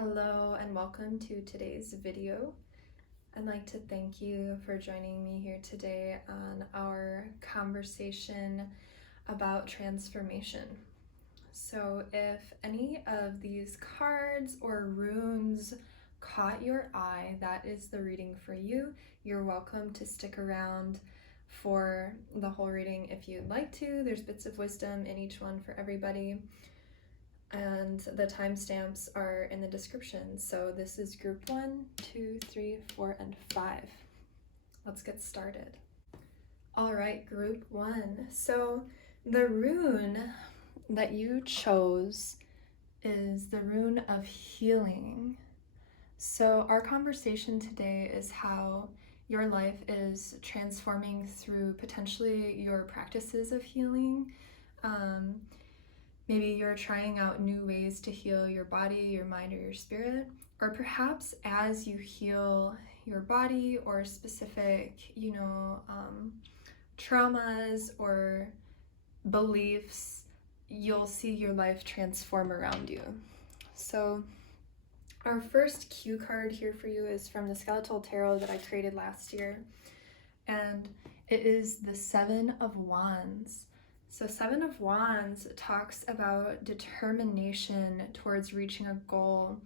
Hello and welcome to today's video. I'd like to thank you for joining me here today on our conversation about transformation. So if any of these cards or runes caught your eye, that is the reading for you. You're welcome to stick around for the whole reading if you'd like to. There's bits of wisdom in each one for everybody. And the timestamps are in the description. So this is group 1, 2, 3, 4, and 5. Let's get started. All right, group 1. So the rune that you chose is the rune of healing. So our conversation today is how your life is transforming through potentially your practices of healing. Maybe you're trying out new ways to heal your body, your mind, or your spirit. Or perhaps as you heal your body or specific, traumas or beliefs, you'll see your life transform around you. So our first cue card here for you is from the Skeletal Tarot that I created last year. And it is the 7 of Wands. So 7 of Wands talks about determination towards reaching a goal,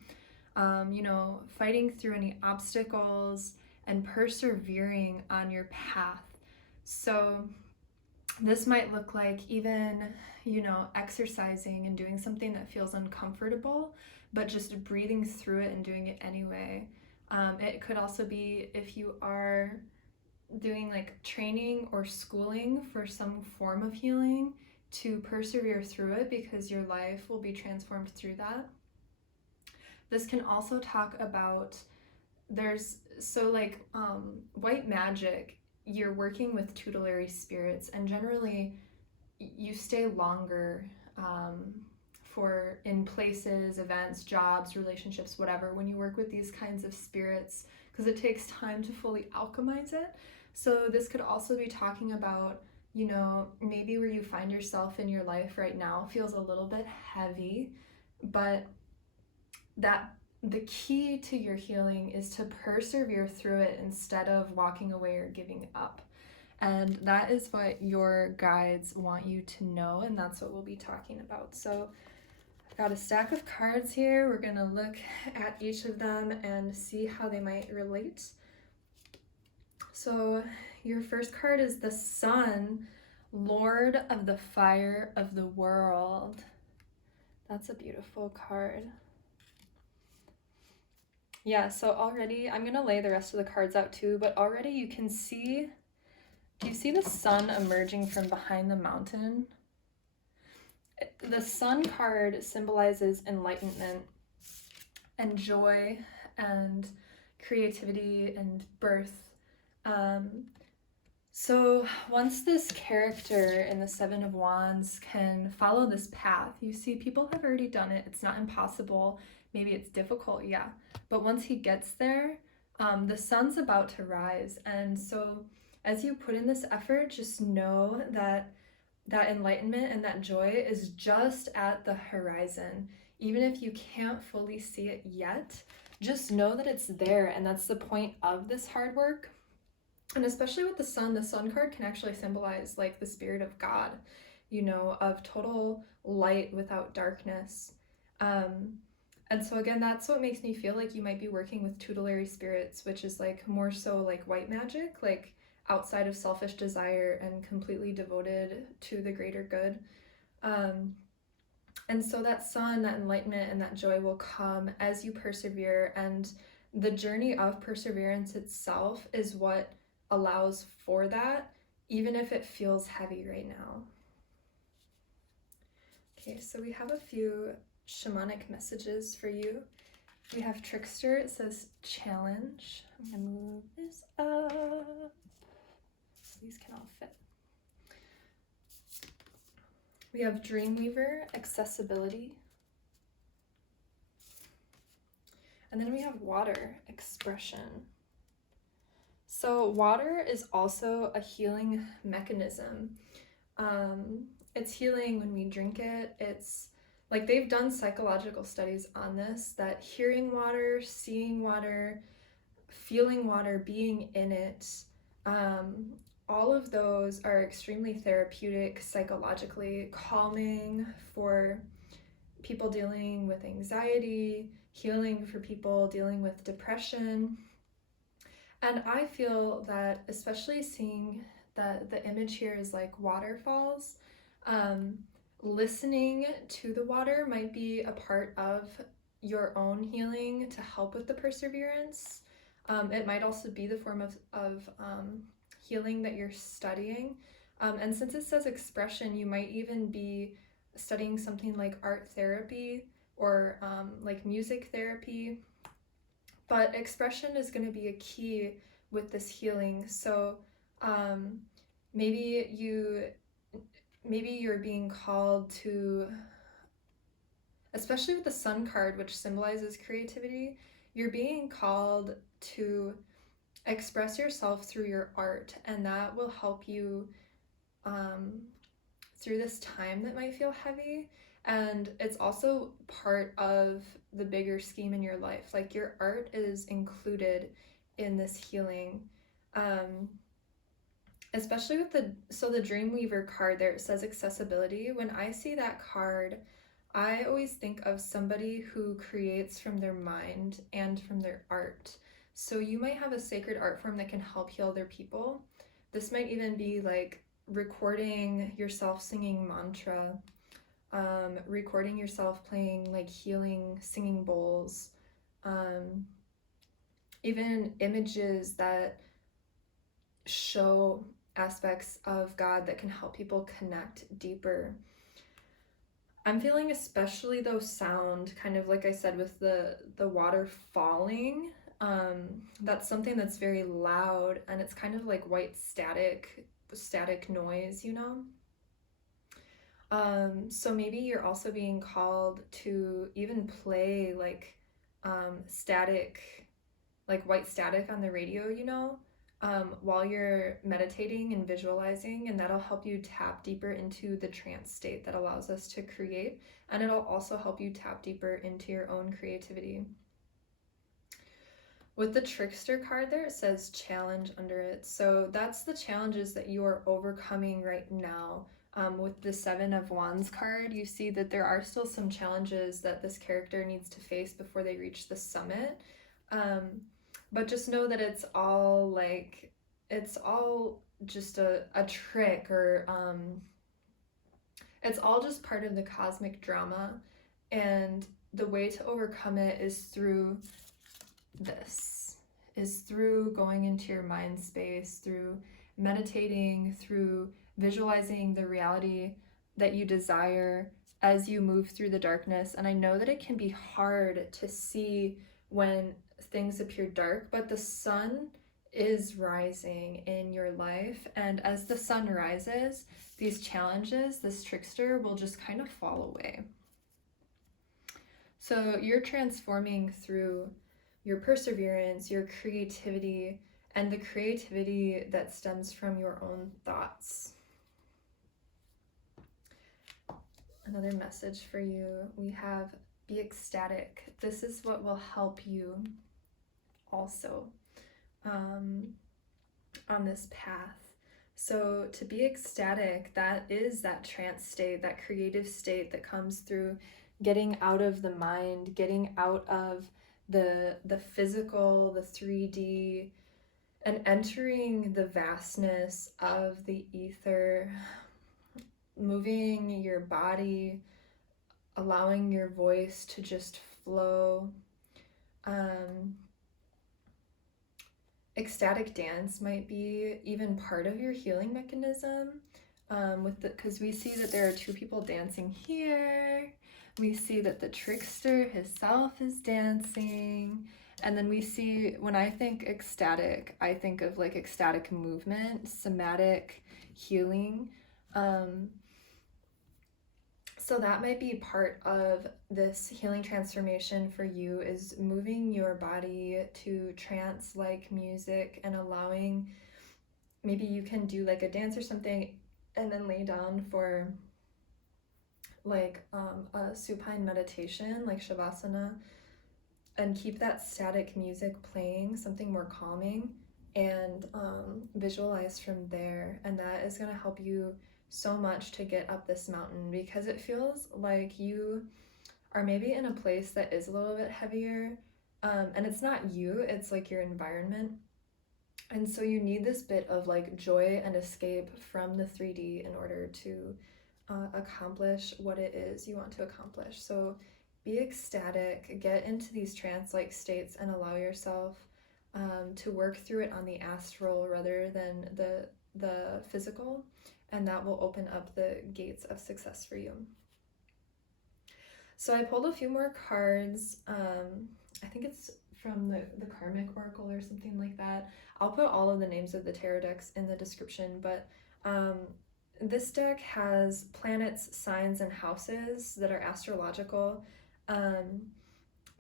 fighting through any obstacles and persevering on your path. So this might look like even, exercising and doing something that feels uncomfortable, but just breathing through it and doing it anyway. It could also be if you are doing like training or schooling for some form of healing, to persevere through it because your life will be transformed through that. This can also talk about white magic, you're working with tutelary spirits, and generally you stay longer in places, events, jobs, relationships, whatever, when you work with these kinds of spirits, because it takes time to fully alchemize it. So this could also be talking about, maybe where you find yourself in your life right now feels a little bit heavy, but that the key to your healing is to persevere through it instead of walking away or giving up. And that is what your guides want you to know, and that's what we'll be talking about. So I've got a stack of cards here. We're going to look at each of them and see how they might relate. So your first card is the Sun, Lord of the Fire of the World. That's a beautiful card. Yeah, so already, I'm going to lay the rest of the cards out too, but already you can see, do you see the sun emerging from behind the mountain? The Sun card symbolizes enlightenment and joy and creativity and birth. So once this character in the 7 of Wands can follow this path, you see people have already done it. It's not impossible. Maybe it's difficult, yeah. But once he gets there, the sun's about to rise. And so as you put in this effort, just know that enlightenment and that joy is just at the horizon. Even if you can't fully see it yet, just know that it's there, and that's the point of this hard work. And especially with the sun card can actually symbolize like the spirit of God, of total light without darkness. And so again, that's what makes me feel like you might be working with tutelary spirits, which is like more so like white magic, like outside of selfish desire and completely devoted to the greater good. And so that sun, that enlightenment, and that joy will come as you persevere, and the journey of perseverance itself is what allows for that, even if it feels heavy right now. Okay, so we have a few shamanic messages for you. We have Trickster. It says challenge. I'm gonna move this up. These can all fit. We have Dreamweaver, accessibility. And then we have water, expression. So water is also a healing mechanism. It's healing when we drink it. It's like they've done psychological studies on this, that hearing water, seeing water, feeling water, being in it, all of those are extremely therapeutic, psychologically calming for people dealing with anxiety, healing for people dealing with depression. And I feel that, especially seeing that the image here is like waterfalls, listening to the water might be a part of your own healing to help with the perseverance. It might also be the form of healing that you're studying. And since it says expression, you might even be studying something like art therapy or like music therapy. But expression is going to be a key with this healing. So maybe you're being called to, especially with the Sun card, which symbolizes creativity, you're being called to express yourself through your art, and that will help you through this time that might feel heavy. And it's also part of the bigger scheme in your life. Like your art is included in this healing. Especially with the Dreamweaver card there, it says accessibility. When I see that card, I always think of somebody who creates from their mind and from their art. So you might have a sacred art form that can help heal other people. This might even be like recording yourself singing mantra, recording yourself playing like healing singing bowls, even images that show aspects of God that can help people connect deeper. I'm feeling especially though sound, kind of like I said with the water falling, that's something that's very loud, and it's kind of like white static noise, you know? So maybe you're also being called to even play like static, like white static on the radio, you know, while you're meditating and visualizing, and that'll help you tap deeper into the trance state that allows us to create, and it'll also help you tap deeper into your own creativity. With the Trickster card there, it says challenge under it. So that's the challenges that you are overcoming right now. With the Seven of Wands card, you see that there are still some challenges that this character needs to face before they reach the summit. But just know that it's all just a trick, or it's all just part of the cosmic drama. And the way to overcome it is through going into your mind space, through meditating, through visualizing the reality that you desire as you move through the darkness. And I know that it can be hard to see when things appear dark, but the sun is rising in your life, and as the sun rises, these challenges, this trickster, will just kind of fall away. So you're transforming through your perseverance, your creativity, and the creativity that stems from your own thoughts. Another message for you, we have be ecstatic. This is what will help you also on this path. So to be ecstatic, that is that trance state, that creative state that comes through getting out of the mind, getting out of the physical, the 3D, and entering the vastness of the ether, moving your body, allowing your voice to just flow. Ecstatic dance might be even part of your healing mechanism, because we see that there are two people dancing here. We see that the trickster himself is dancing. And then we see, when I think ecstatic, I think of like ecstatic movement, somatic healing. So that might be part of this healing transformation for you, is moving your body to trance-like music and allowing, maybe you can do like a dance or something and then lay down for like a supine meditation, like Shavasana, and keep that static music playing, something more calming, and visualize from there. And that is going to help you so much to get up this mountain, because it feels like you are maybe in a place that is a little bit heavier, and it's not you, it's like your environment. And so you need this bit of like joy and escape from the 3D in order to accomplish what it is you want to accomplish. So be ecstatic, get into these trance-like states, and allow yourself to work through it on the astral rather than the physical, and that will open up the gates of success for you. So I pulled a few more cards. I think it's from the Karmic Oracle or something like that. I'll put all of the names of the tarot decks in the description, but this deck has planets, signs, and houses that are astrological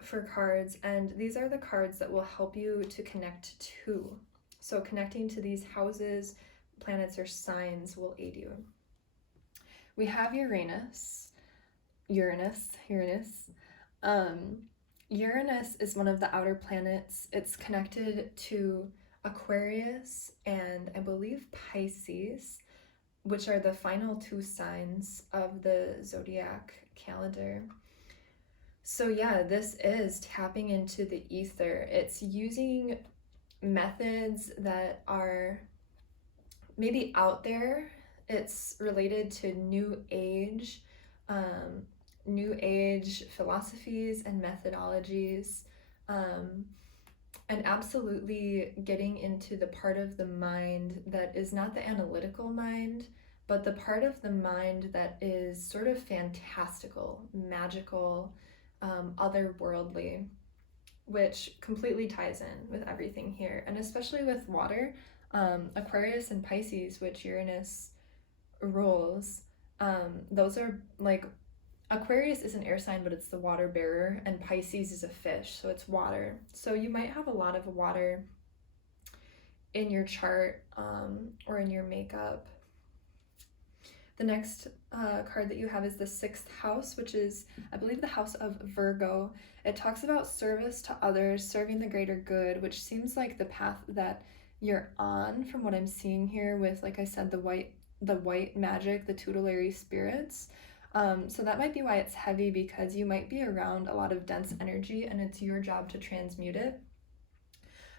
for cards, and these are the cards that will help you to connect to. So connecting to these houses, planets, or signs will aid you. We have Uranus. Uranus is one of the outer planets. It's connected to Aquarius and I believe Pisces, which are the final 2 signs of the zodiac calendar. So yeah, this is tapping into the ether. It's using methods that are maybe out there. It's related to New Age philosophies and methodologies, and absolutely getting into the part of the mind that is not the analytical mind, but the part of the mind that is sort of fantastical, magical, otherworldly, which completely ties in with everything here, and especially with water. Aquarius and Pisces, which Uranus rules, those are like, Aquarius is an air sign, but it's the water bearer, and Pisces is a fish, so it's water. So you might have a lot of water in your chart, or in your makeup. The next card that you have is the 6th house, which is, I believe, the house of Virgo. It talks about service to others, serving the greater good, which seems like the path that you're on from what I'm seeing here with, like I said, the white magic, the tutelary spirits. So that might be why it's heavy, because you might be around a lot of dense energy and it's your job to transmute it.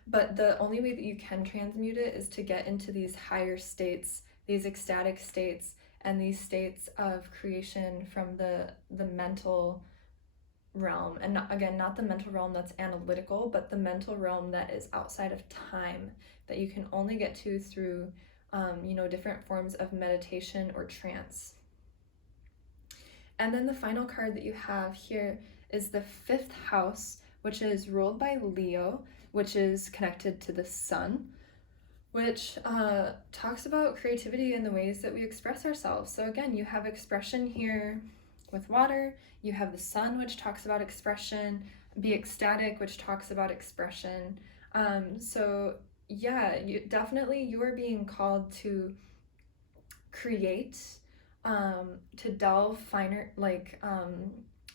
But the only way that you can transmute it is to get into these higher states, these ecstatic states, and these states of creation from the mental realm. And not the mental realm that's analytical, but the mental realm that is outside of time, that you can only get to through different forms of meditation or trance. And then the final card that you have here is the 5th house, which is ruled by Leo, which is connected to the sun, which talks about creativity and the ways that we express ourselves. So again, you have expression here with water. You have the sun, which talks about expression. Be ecstatic, which talks about expression. So yeah, you are being called to create, to delve finer,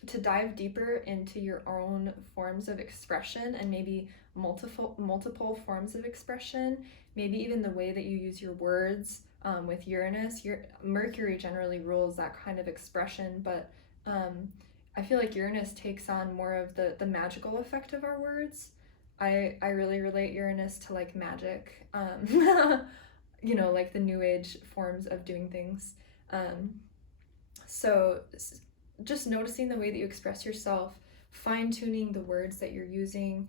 to dive deeper into your own forms of expression, and maybe multiple forms of expression, maybe even the way that you use your words. With Uranus, Mercury generally rules that kind of expression, but I feel like Uranus takes on more of the magical effect of our words. I really relate Uranus to like magic, like the New Age forms of doing things. So just noticing the way that you express yourself, fine-tuning the words that you're using,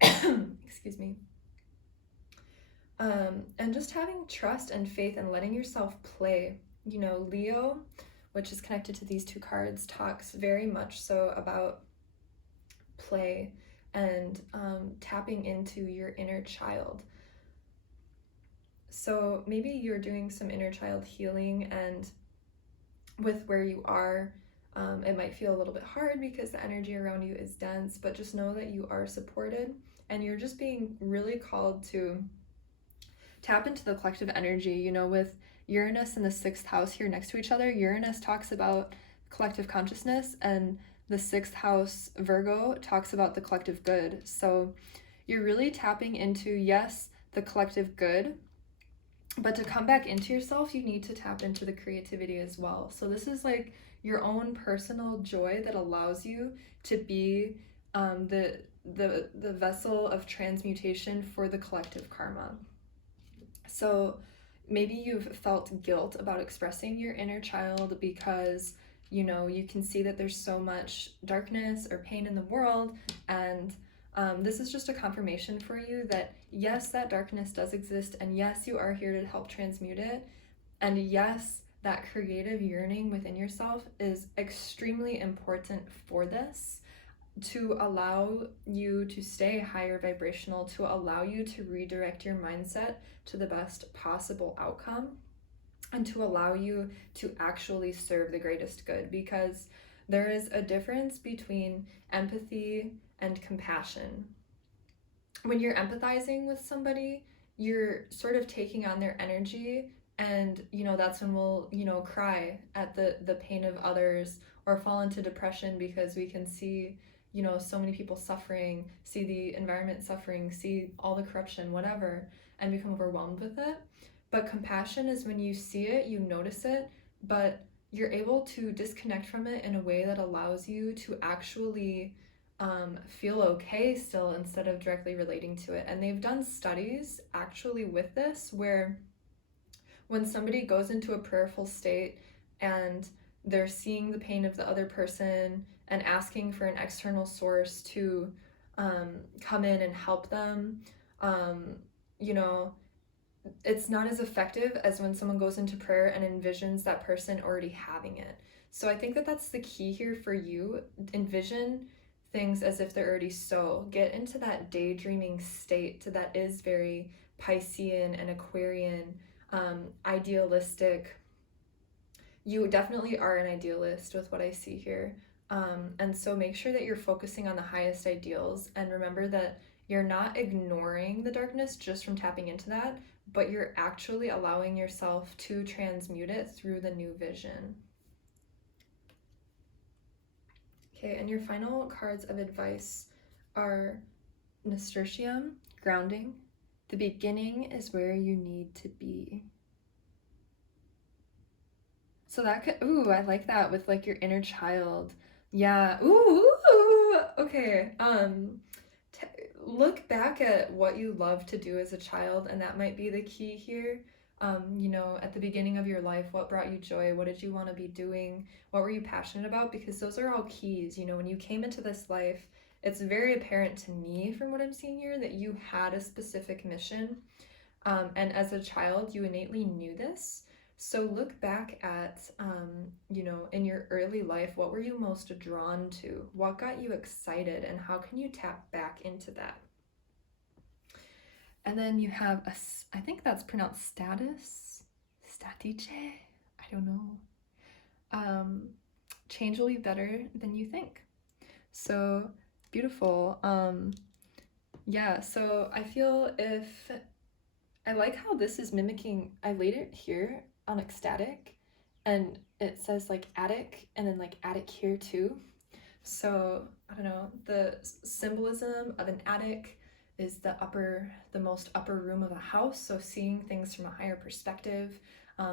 excuse me, and just having trust and faith and letting yourself play. Leo, which is connected to these 2 cards, talks very much so about play and tapping into your inner child. So maybe you're doing some inner child healing, and with where you are, it might feel a little bit hard because the energy around you is dense, but just know that you are supported, and you're just being really called to tap into the collective energy. With Uranus and the 6th house here next to each other, Uranus talks about collective consciousness, and the 6th house Virgo talks about the collective good. So you're really tapping into, yes, the collective good, but to come back into yourself, you need to tap into the creativity as well. So this is like your own personal joy that allows you to be the vessel of transmutation for the collective karma. So maybe you've felt guilt about expressing your inner child because, you know, you can see that there's so much darkness or pain in the world, and this is just a confirmation for you that yes, that darkness does exist, and yes, you are here to help transmute it, and yes, that creative yearning within yourself is extremely important for this, to allow you to stay higher vibrational, to allow you to redirect your mindset to the best possible outcome, and to allow you to actually serve the greatest good, because there is a difference between empathy and compassion. When you're empathizing with somebody, you're sort of taking on their energy, and you know, that's when we'll, you know, cry at the pain of others, or fall into depression because we can see, you know, so many people suffering, see the environment suffering, see all the corruption, whatever, and become overwhelmed with it. But compassion is when you see it, you notice it, but you're able to disconnect from it in a way that allows you to actually feel okay still, instead of directly relating to it. And they've done studies actually with this, where when somebody goes into a prayerful state and they're seeing the pain of the other person and asking for an external source to come in and help them, you know, it's not as effective as when someone goes into prayer and envisions that person already having it. So I think that that's the key here for you. Envision things as if they're already so. Get into that daydreaming state that is very Piscean and Aquarian, idealistic. You definitely are an idealist with what I see here. And so make sure that you're focusing on the highest ideals, and remember that you're not ignoring the darkness just from tapping into that, but you're actually allowing yourself to transmute it through the new vision. Okay, and your final cards of advice are nasturtium, grounding. The beginning is where you need to be. So that could, ooh, I like that with like your inner child. Yeah, ooh, okay. Look back at what you loved to do as a child, and that might be the key here. You know, at the beginning of your life, what brought you joy? What did you want to be doing? What were you passionate about? Because those are all keys. You know, when you came into this life, it's very apparent to me from what I'm seeing here that you had a specific mission. And as a child, you innately knew this. So look back at, you know, in your early life, what were you most drawn to? What got you excited, and how can you tap back into that? And then you have I think that's pronounced status, statice, I don't know. Change will be better than you think. So beautiful. Yeah, so I feel I like how this is mimicking, I laid it here on ecstatic, and it says like attic, and then like attic here too. So I don't know, the symbolism of an attic is the most upper room of a house, so seeing things from a higher perspective.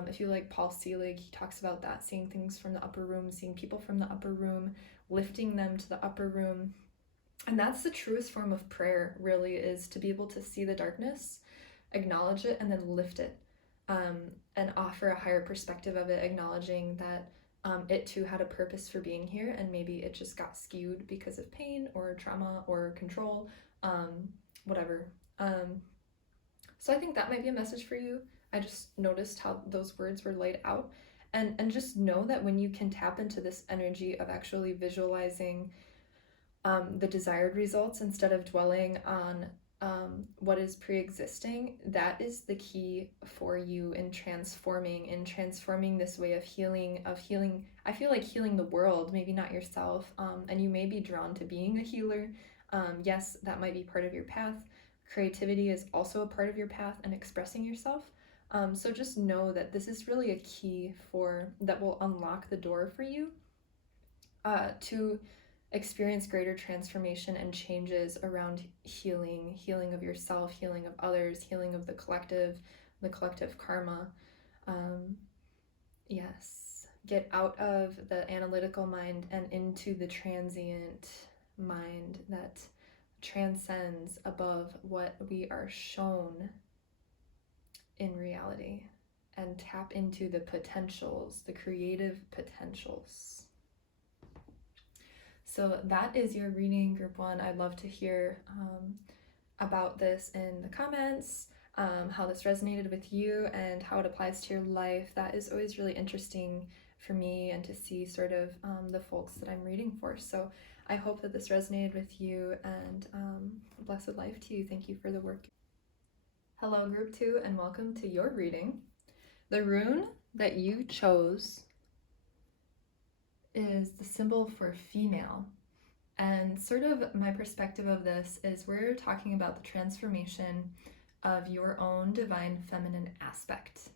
If you like Paul Selig, he talks about that, seeing things from the upper room, seeing people from the upper room, lifting them to the upper room. And that's the truest form of prayer, really, is to be able to see the darkness, acknowledge it, and then lift it, and offer a higher perspective of it, acknowledging that it too had a purpose for being here, and maybe it just got skewed because of pain or trauma or control, whatever. So I think that might be a message for you. I just noticed how those words were laid out, and just know that when you can tap into this energy of actually visualizing the desired results instead of dwelling on what is pre-existing, that is the key for you in transforming this way of healing. I feel like healing the world, maybe not yourself, and you may be drawn to being a healer. Yes, that might be part of your path. Creativity is also a part of your path, and expressing yourself. So just know that this is really a key that will unlock the door for you to experience greater transformation and changes around healing of yourself, healing of others, healing of the collective karma. Yes, get out of the analytical mind and into the transient mind that transcends above what we are shown in reality, and tap into the potentials, the creative potentials. So that is your reading, group 1. I'd love to hear about this in the comments, how this resonated with you and how it applies to your life. That is always really interesting for me, and to see sort of the folks that I'm reading for. So I hope that this resonated with you, and blessed life to you. Thank you for the work. Hello, group 2, and welcome to your reading. The rune that you chose is the symbol for female. And sort of my perspective of this is we're talking about the transformation of your own divine feminine aspect.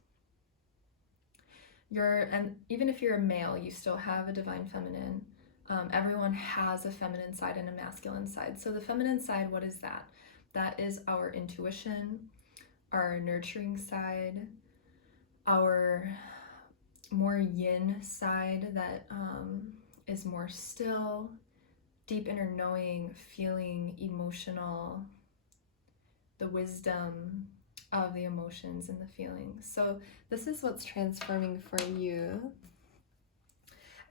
And even if you're a male, you still have a divine feminine. Everyone has a feminine side and a masculine side. So the feminine side, what is that? That is our intuition, our nurturing side, our more yin side that is more still, deep inner knowing, feeling, emotional, the wisdom of the emotions and the feelings. So this is what's transforming for you.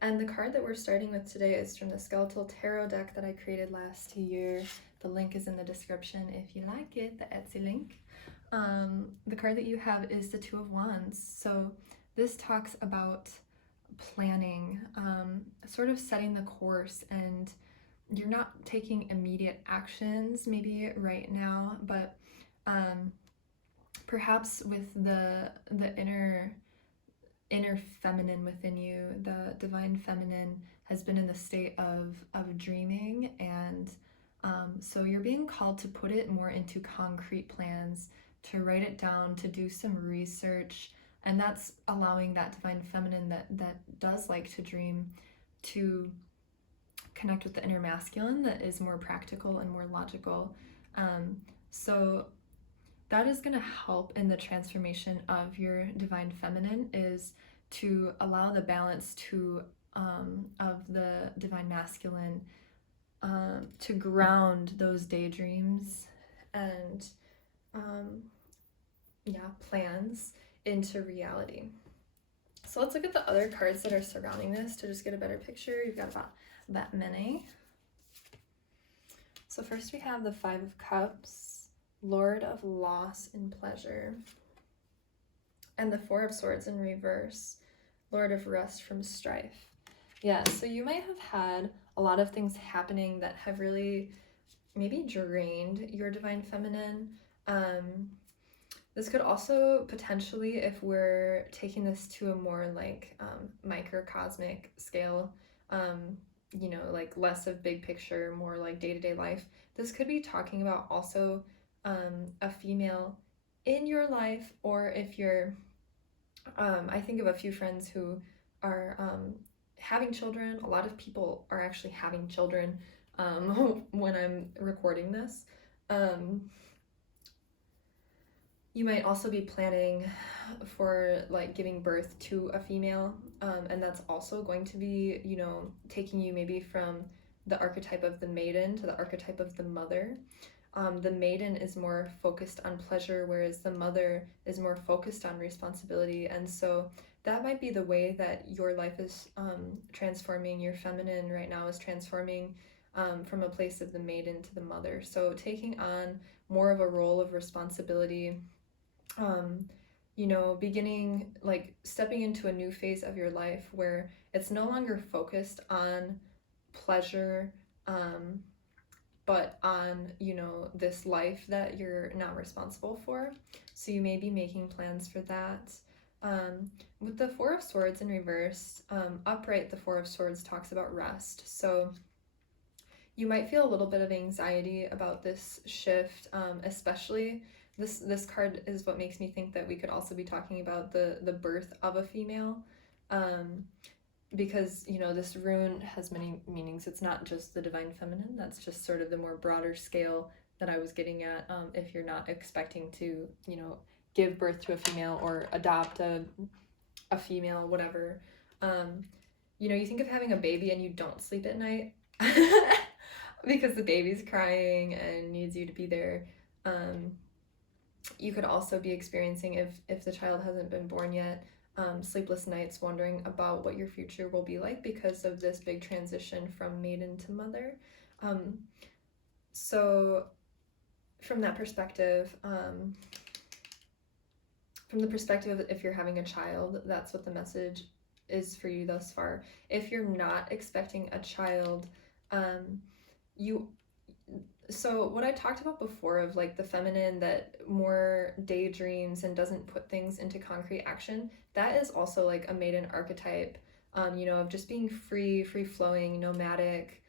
And the card that we're starting with today is from the Skeletal Tarot deck that I created last year. The link is in the description if you like it, the Etsy link. The card that you have is the Two of Wands. So this talks about planning, sort of setting the course, and you're not taking immediate actions maybe right now, but perhaps with the inner feminine within you, the divine feminine has been in the state of dreaming, and so you're being called to put it more into concrete plans, to write it down, to do some research, and that's allowing that divine feminine that does like to dream to connect with the inner masculine that is more practical and more logical. So that is going to help in the transformation of your divine feminine, is to allow the balance of the divine masculine to ground those daydreams and plans into reality. So let's look at the other cards that are surrounding this to just get a better picture. You've got about that many. So first we have the Five of Cups, Lord of Loss and Pleasure, and the Four of Swords in reverse, Lord of Rest from Strife. Yeah, so you might have had a lot of things happening that have really maybe drained your divine feminine. This could also potentially, if we're taking this to a more like microcosmic scale, like less of big picture, more like day-to-day life, this could be talking about also a female in your life, or if you're, I think of a few friends who are having children. A lot of people are actually having children when I'm recording this. You might also be planning for like giving birth to a female, and that's also going to be, taking you maybe from the archetype of the maiden to the archetype of the mother. The maiden is more focused on pleasure, whereas the mother is more focused on responsibility. And so that might be the way that your life is transforming. Your feminine right now is transforming from a place of the maiden to the mother. So taking on more of a role of responsibility, beginning, like stepping into a new phase of your life where it's no longer focused on pleasure, but on, this life that you're not responsible for. So you may be making plans for that. With the Four of Swords in reverse, upright, the Four of Swords talks about rest. So you might feel a little bit of anxiety about this shift, especially this card is what makes me think that we could also be talking about the birth of a female. because, you know, this rune has many meanings. It's not just the divine feminine. That's just sort of the more broader scale that I was getting at. If you're not expecting to, you know, give birth to a female or adopt a female, whatever. You know, you think of having a baby and you don't sleep at night because the baby's crying and needs you to be there. You could also be experiencing, if the child hasn't been born yet, sleepless nights wondering about what your future will be like because of this big transition from maiden to mother. So from that perspective, from the perspective of if you're having a child, that's what the message is for you thus far. If you're not expecting a child, so what I talked about before of like the feminine that more daydreams and doesn't put things into concrete action, that is also like a maiden archetype, you know, of just being free flowing, nomadic,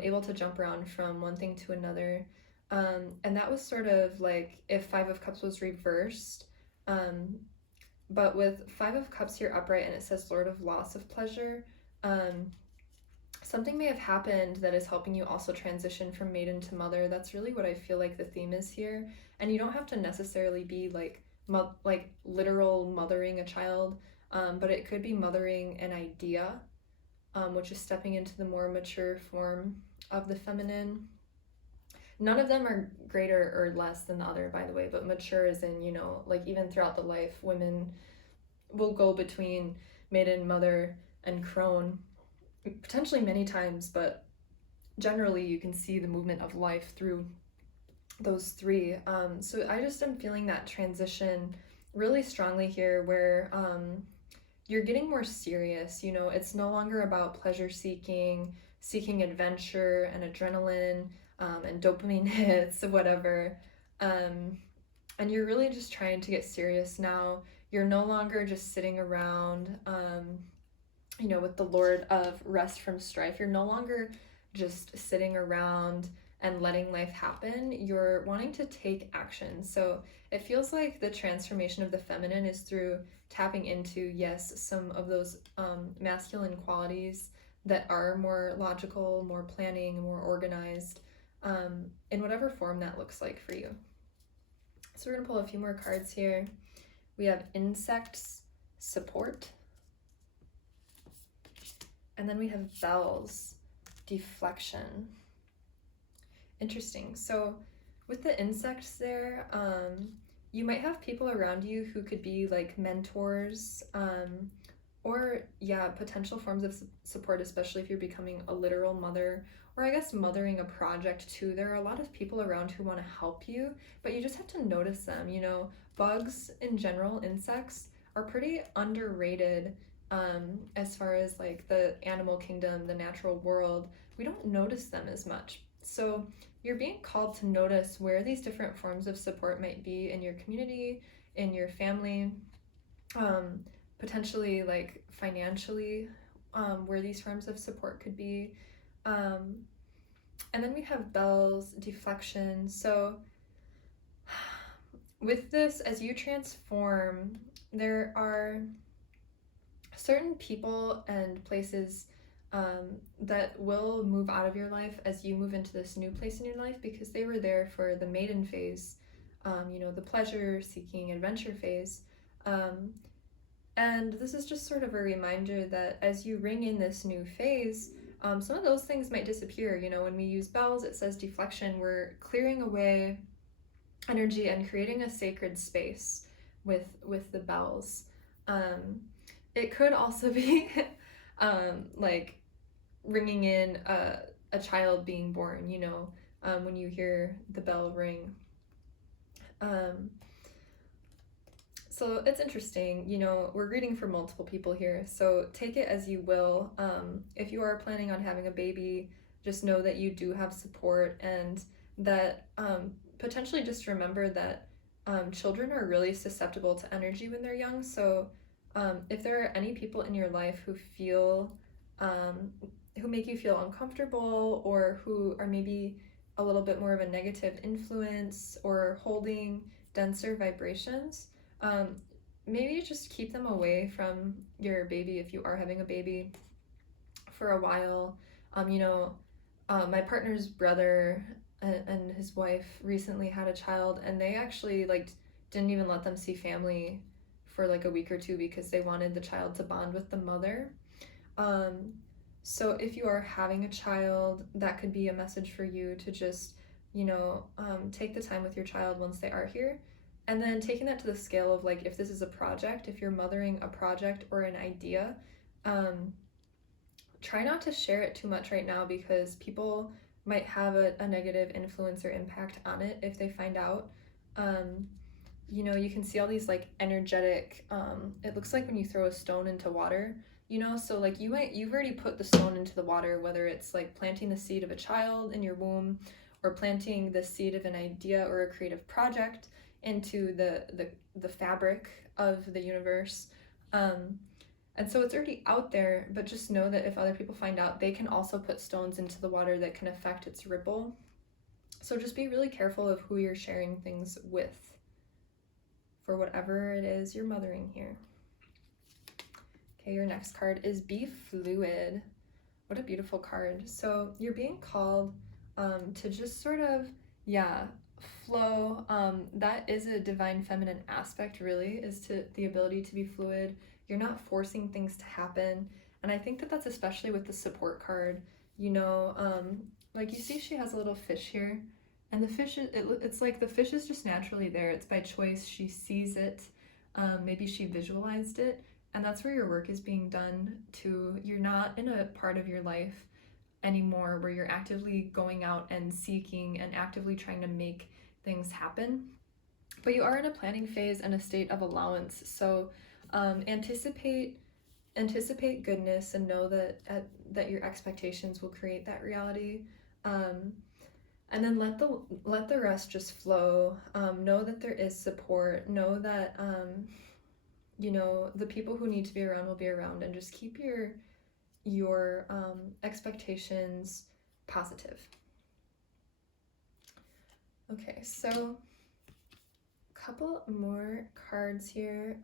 able to jump around from one thing to another. And that was sort of like if Five of Cups was reversed, but with Five of Cups here upright and it says Lord of Loss of Pleasure, something may have happened that is helping you also transition from maiden to mother. That's really what I feel like the theme is here. And you don't have to necessarily be like literal mothering a child, but it could be mothering an idea, which is stepping into the more mature form of the feminine. None of them are greater or less than the other, by the way, but mature is in, you know, like even throughout the life, women will go between maiden, mother, and crone, potentially many times, but generally you can see the movement of life through those three. So I just am feeling that transition really strongly here where you're getting more serious, you know, it's no longer about pleasure seeking adventure and adrenaline, and dopamine hits, whatever. And you're really just trying to get serious now. You're no longer just sitting around, you know, with the Lord of Rest from Strife. You're no longer just sitting around and letting life happen. You're wanting to take action. So it feels like the transformation of the feminine is through tapping into, yes, some of those masculine qualities that are more logical, more planning, more organized, in whatever form that looks like for you. So we're going to pull a few more cards here. We have Insects, Support. And then we have Bells, Deflection. Interesting. So with the insects there, you might have people around you who could be like mentors, or yeah, potential forms of support, especially if you're becoming a literal mother, or I guess mothering a project too. There are a lot of people around who want to help you, but you just have to notice them. You know, bugs in general, insects, are pretty underrated as far as like the animal kingdom, the natural world. We don't notice them as much. So you're being called to notice where these different forms of support might be in your community, in your family, potentially like financially, where these forms of support could be. And then we have Bells, Deflection. So with this, as you transform, there are certain people and places that will move out of your life as you move into this new place in your life, because they were there for the maiden phase, you know, the pleasure seeking adventure phase. And this is just sort of a reminder that as you ring in this new phase, some of those things might disappear. You know, when we use bells, it says deflection. We're clearing away energy and creating a sacred space with the bells. It could also be like ringing in a child being born, you know, when you hear the bell ring. So it's interesting, you know, we're reading for multiple people here, so take it as you will. If you are planning on having a baby, just know that you do have support, and that potentially just remember that children are really susceptible to energy when they're young. So if there are any people in your life who feel, who make you feel uncomfortable, or who are maybe a little bit more of a negative influence or holding denser vibrations, maybe just keep them away from your baby if you are having a baby. for a while. My partner's brother and his wife recently had a child, and they actually like didn't even let them see family for like a week or two because they wanted the child to bond with the mother. So if you are having a child, that could be a message for you to just, take the time with your child once they are here. And then taking that to the scale of like, if this is a project, if you're mothering a project or an idea, try not to share it too much right now because people might have a negative influence or impact on it if they find out. You can see all these like energetic, it looks like when you throw a stone into water, so like you've already put the stone into the water, whether it's like planting the seed of a child in your womb or planting the seed of an idea or a creative project into the fabric of the universe. And so it's already out there, but just know that if other people find out, they can also put stones into the water that can affect its ripple. So just be really careful of who you're sharing things with for whatever it is you're mothering here. Okay, your next card is Be Fluid. What a beautiful card. So you're being called to just sort of, flow. That is a divine feminine aspect, really, is to the ability to be fluid. You're not forcing things to happen. And I think that that's especially with the support card, like you see she has a little fish here, and the fish, it's like the fish is just naturally there. It's by choice. She sees it. Maybe she visualized it. And that's where your work is being done too. You're not in a part of your life anymore where you're actively going out and seeking and actively trying to make things happen. But you are in a planning phase and a state of allowance. So anticipate goodness and know that your expectations will create that reality. And then let the rest just flow. Know that there is support. Know that the people who need to be around will be around, and just keep your expectations positive. Okay, so a couple more cards here.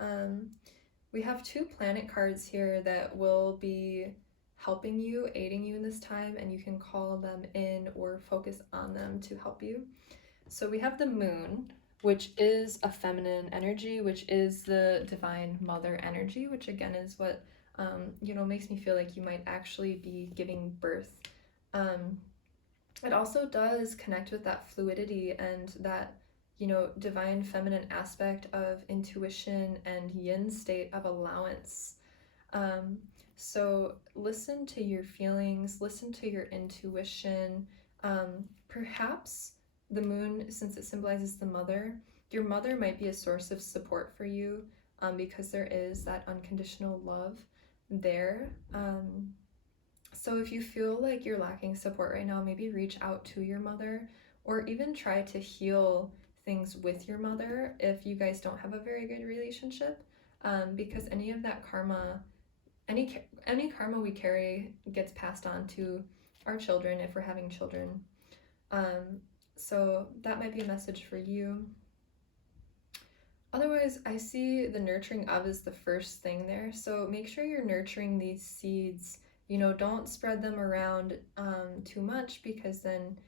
We have 2 planet cards here that will be helping you, aiding you in this time, and you can call them in or focus on them to help you. So we have the moon, which is a feminine energy, which is the divine mother energy, which again is what makes me feel like you might actually be giving birth. It also does connect with that fluidity and that divine feminine aspect of intuition and yin state of allowance. So listen to your feelings, listen to your intuition. Perhaps the moon, since it symbolizes the mother, your mother might be a source of support for you, because there is that unconditional love there. So if you feel like you're lacking support right now, maybe reach out to your mother, or even try to heal things with your mother if you guys don't have a very good relationship, because any of that karma, any karma we carry gets passed on to our children if we're having children. So that might be a message for you. Otherwise, I see the nurturing of is the first thing there. So make sure you're nurturing these seeds. Don't spread them around too much, because then,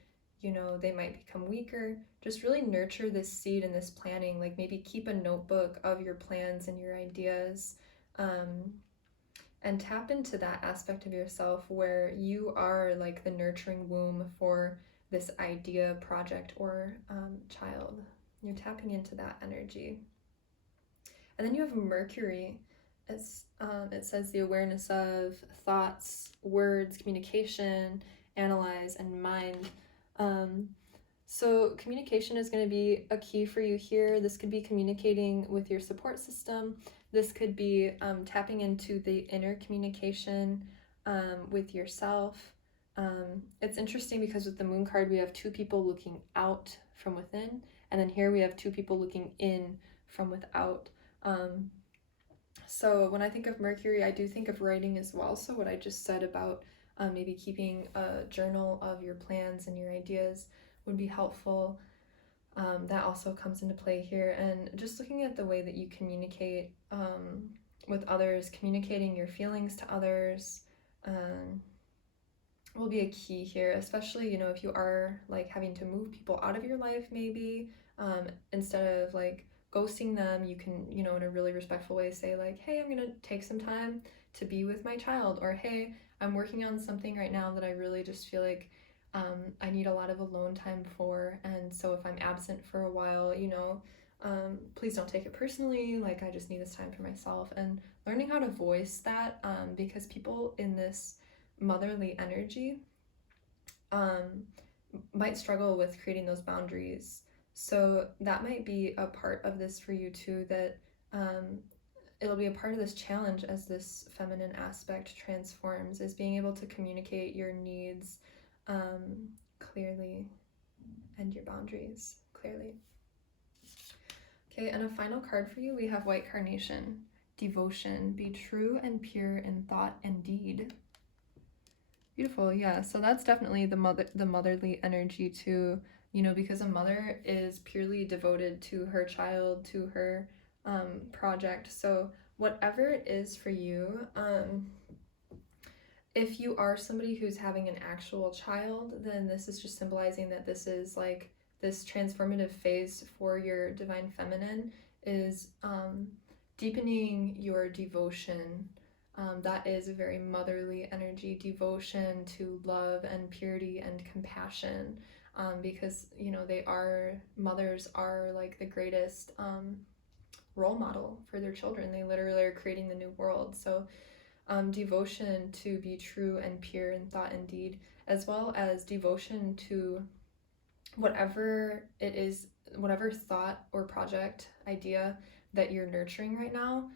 they might become weaker. Just really nurture this seed and this planning. Like maybe keep a notebook of your plans and your ideas, and tap into that aspect of yourself where you are like the nurturing womb for this idea, project, or child. You're tapping into that energy. And then you have Mercury. It says the awareness of thoughts, words, communication, analyze, and mind. So communication is going to be a key for you here. This could be communicating with your support system. This could be tapping into the inner communication with yourself. It's interesting because with the moon card, we have 2 people looking out from within, and then here we have 2 people looking in from without. So when I think of Mercury, I do think of writing as well. So what I just said about maybe keeping a journal of your plans and your ideas would be helpful. That also comes into play here. And just looking at the way that you communicate with others, communicating your feelings to others, will be a key here, especially, you know, if you are like having to move people out of your life, maybe instead of like ghosting them, you can, you know, in a really respectful way say like, hey, I'm gonna take some time to be with my child, or hey, I'm working on something right now that I really just feel like I need a lot of alone time for, and so if I'm absent for a while, you know, please don't take it personally, like I just need this time for myself. And learning how to voice that, because people in this motherly energy might struggle with creating those boundaries. So that might be a part of this for you too, that it'll be a part of this challenge as this feminine aspect transforms, is being able to communicate your needs clearly and your boundaries clearly. Okay, and a final card for you, we have White Carnation. Devotion, be true and pure in thought and deed. Beautiful, yeah. So that's definitely the motherly energy too, you know, because a mother is purely devoted to her child, to her project. So whatever it is for you, if you are somebody who's having an actual child, then this is just symbolizing that this is like this transformative phase for your divine feminine is deepening your devotion. That is a very motherly energy, devotion to love and purity and compassion, because, you know, mothers are like the greatest role model for their children. They literally are creating the new world. So devotion to be true and pure in thought and deed, as well as devotion to whatever it is, whatever thought or project idea that you're nurturing right now.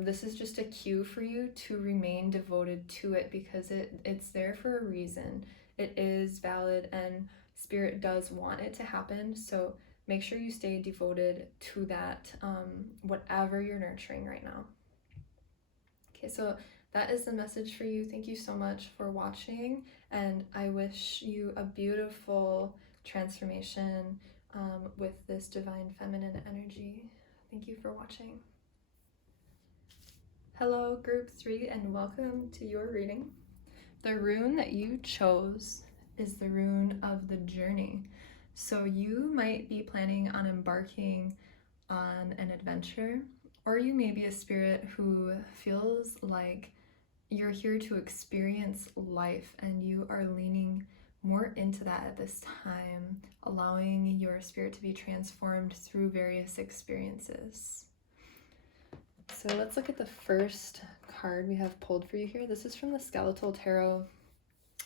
This is just a cue for you to remain devoted to it, because it's there for a reason. It is valid and spirit does want it to happen. So make sure you stay devoted to that, whatever you're nurturing right now. Okay, so that is the message for you. Thank you so much for watching, and I wish you a beautiful transformation with this divine feminine energy. Thank you for watching. Hello, group 3, and welcome to your reading. The rune that you chose is the rune of the journey. So you might be planning on embarking on an adventure, or you may be a spirit who feels like you're here to experience life and you are leaning more into that at this time, allowing your spirit to be transformed through various experiences. So let's look at the first card we have pulled for you here. This is from the Skeletal Tarot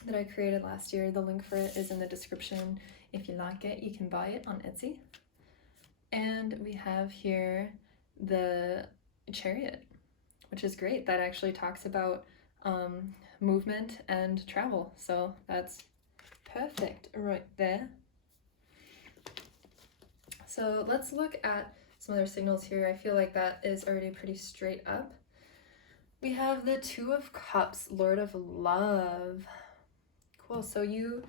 that I created last year. The link for it is in the description. If you like it, you can buy it on Etsy. And we have here the Chariot, which is great. That actually talks about movement and travel. So that's perfect right there. So let's look at some other signals here. I feel like that is already pretty straight up. We have the Two of Cups, Lord of Love. Cool. So you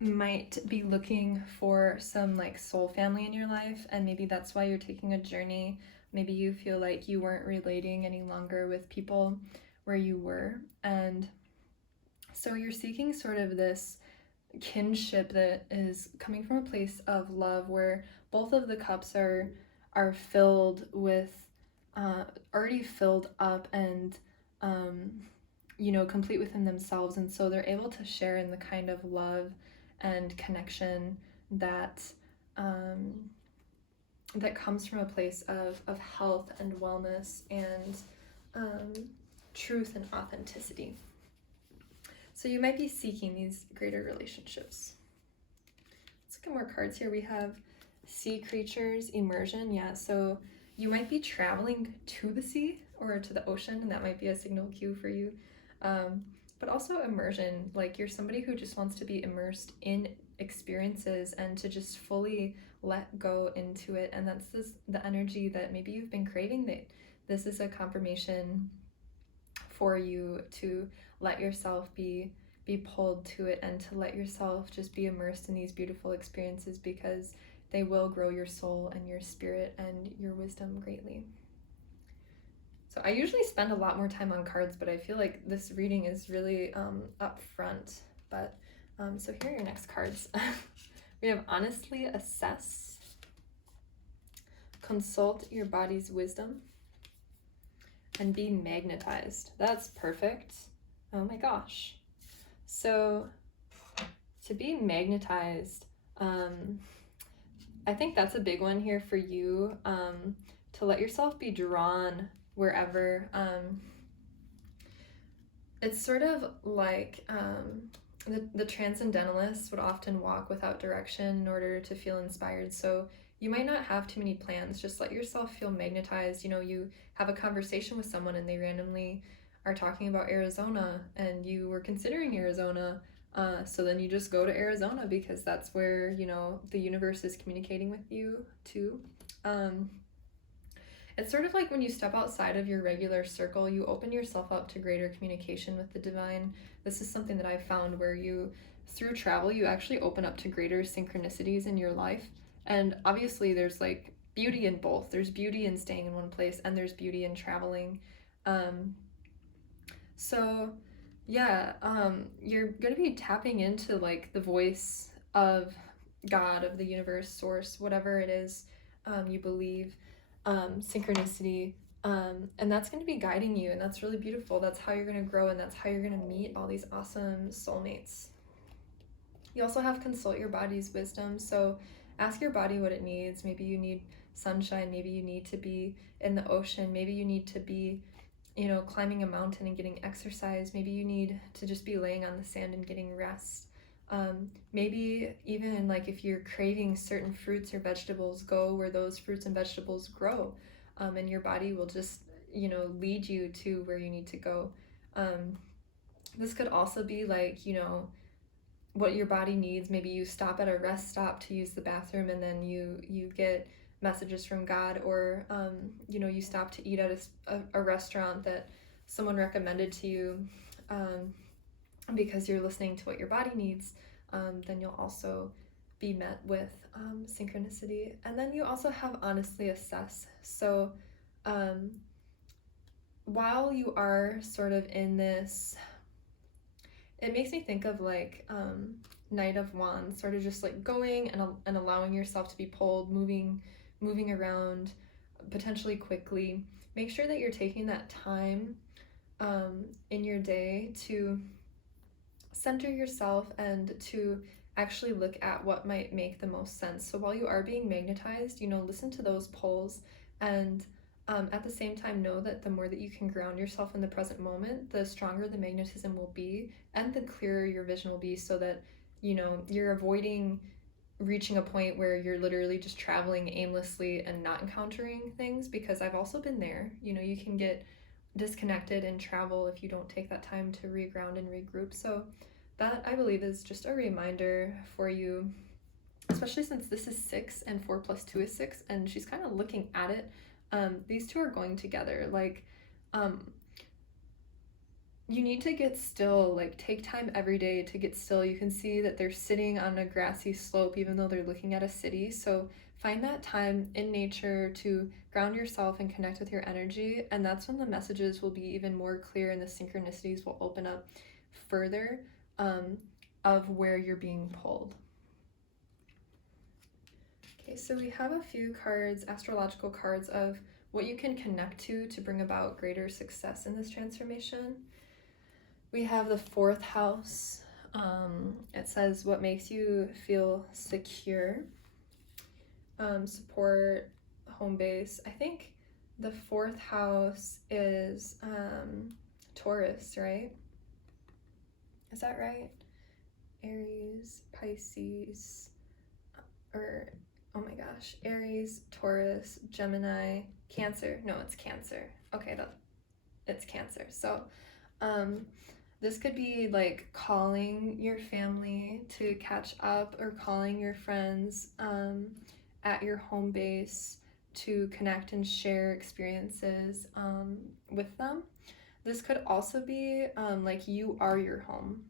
might be looking for some like soul family in your life, and maybe that's why you're taking a journey. Maybe you feel like you weren't relating any longer with people where you were, and so you're seeking sort of this kinship that is coming from a place of love, where both of the cups are filled with already filled up and you know, complete within themselves, and so they're able to share in the kind of love and connection that that comes from a place of health and wellness and truth and authenticity. So you might be seeking these greater relationships. Let's look at more cards here. We have sea creatures, immersion. Yeah, so you might be traveling to the sea or to the ocean, and that might be a signal cue for you. But also immersion, like you're somebody who just wants to be immersed in experiences and to just fully let go into it. And that's the energy that maybe you've been craving. That this is a confirmation for you to let yourself be pulled to it, and to let yourself just be immersed in these beautiful experiences, because they will grow your soul and your spirit and your wisdom greatly. So I usually spend a lot more time on cards, but I feel like this reading is really up front. But so here are your next cards. We have honestly assess, consult your body's wisdom, and be magnetized. That's perfect. Oh my gosh. So to be magnetized, I think that's a big one here for you, to let yourself be drawn wherever. It's sort of like the transcendentalists would often walk without direction in order to feel inspired. So you might not have too many plans, just let yourself feel magnetized. You know, you have a conversation with someone and they randomly are talking about Arizona and you were considering Arizona. So then you just go to Arizona because that's where, you know, the universe is communicating with you too. It's sort of like when you step outside of your regular circle, you open yourself up to greater communication with the divine. This is something that I've found where you, through travel, you actually open up to greater synchronicities in your life. And obviously there's like beauty in both. There's beauty in staying in one place and there's beauty in traveling. So yeah, you're going to be tapping into like the voice of God, of the universe, source, whatever it is you believe, synchronicity, and that's going to be guiding you, and that's really beautiful. That's how you're going to grow, and that's how you're going to meet all these awesome soulmates. You also have consult your body's wisdom, so ask your body what it needs. Maybe you need sunshine, maybe you need to be in the ocean, maybe you need to be, you know, climbing a mountain and getting exercise. Maybe you need to just be laying on the sand and getting rest. Maybe even like if you're craving certain fruits or vegetables, go where those fruits and vegetables grow, and your body will just, you know, lead you to where you need to go. This could also be like, you know, what your body needs. Maybe you stop at a rest stop to use the bathroom and then you get messages from God, or you know, you stop to eat at a restaurant that someone recommended to you, because you're listening to what your body needs. Then you'll also be met with synchronicity. And then you also have honestly assess. So while you are sort of in this, it makes me think of like Knight of Wands, sort of just like going and allowing yourself to be pulled, moving around, potentially quickly. Make sure that you're taking that time in your day to center yourself and to actually look at what might make the most sense. So while you are being magnetized, you know, listen to those pulls, and at the same time know that the more that you can ground yourself in the present moment, the stronger the magnetism will be and the clearer your vision will be, so that, you know, you're avoiding reaching a point where you're literally just traveling aimlessly and not encountering things, because I've also been there. You know, you can get disconnected in travel if you don't take that time to reground and regroup. So that, I believe, is just a reminder for you, especially since this is 6 and 4 plus 2 is 6, and she's kind of looking at it. These two are going together. Like, you need to get still, like take time every day to get still. You can see that they're sitting on a grassy slope even though they're looking at a city. So find that time in nature to ground yourself and connect with your energy, and that's when the messages will be even more clear and the synchronicities will open up further of where you're being pulled. Okay, so we have a few cards, astrological cards, of what you can connect to bring about greater success in this transformation. We have the 4th house. It says what makes you feel secure, support, home base. I think the 4th house is Taurus, right? Is that right? Aries, Pisces, or oh my gosh, Aries, Taurus, Gemini, Cancer. No, it's Cancer. Okay, it's Cancer. So this could be like calling your family to catch up, or calling your friends at your home base to connect and share experiences with them. This could also be like you are your home.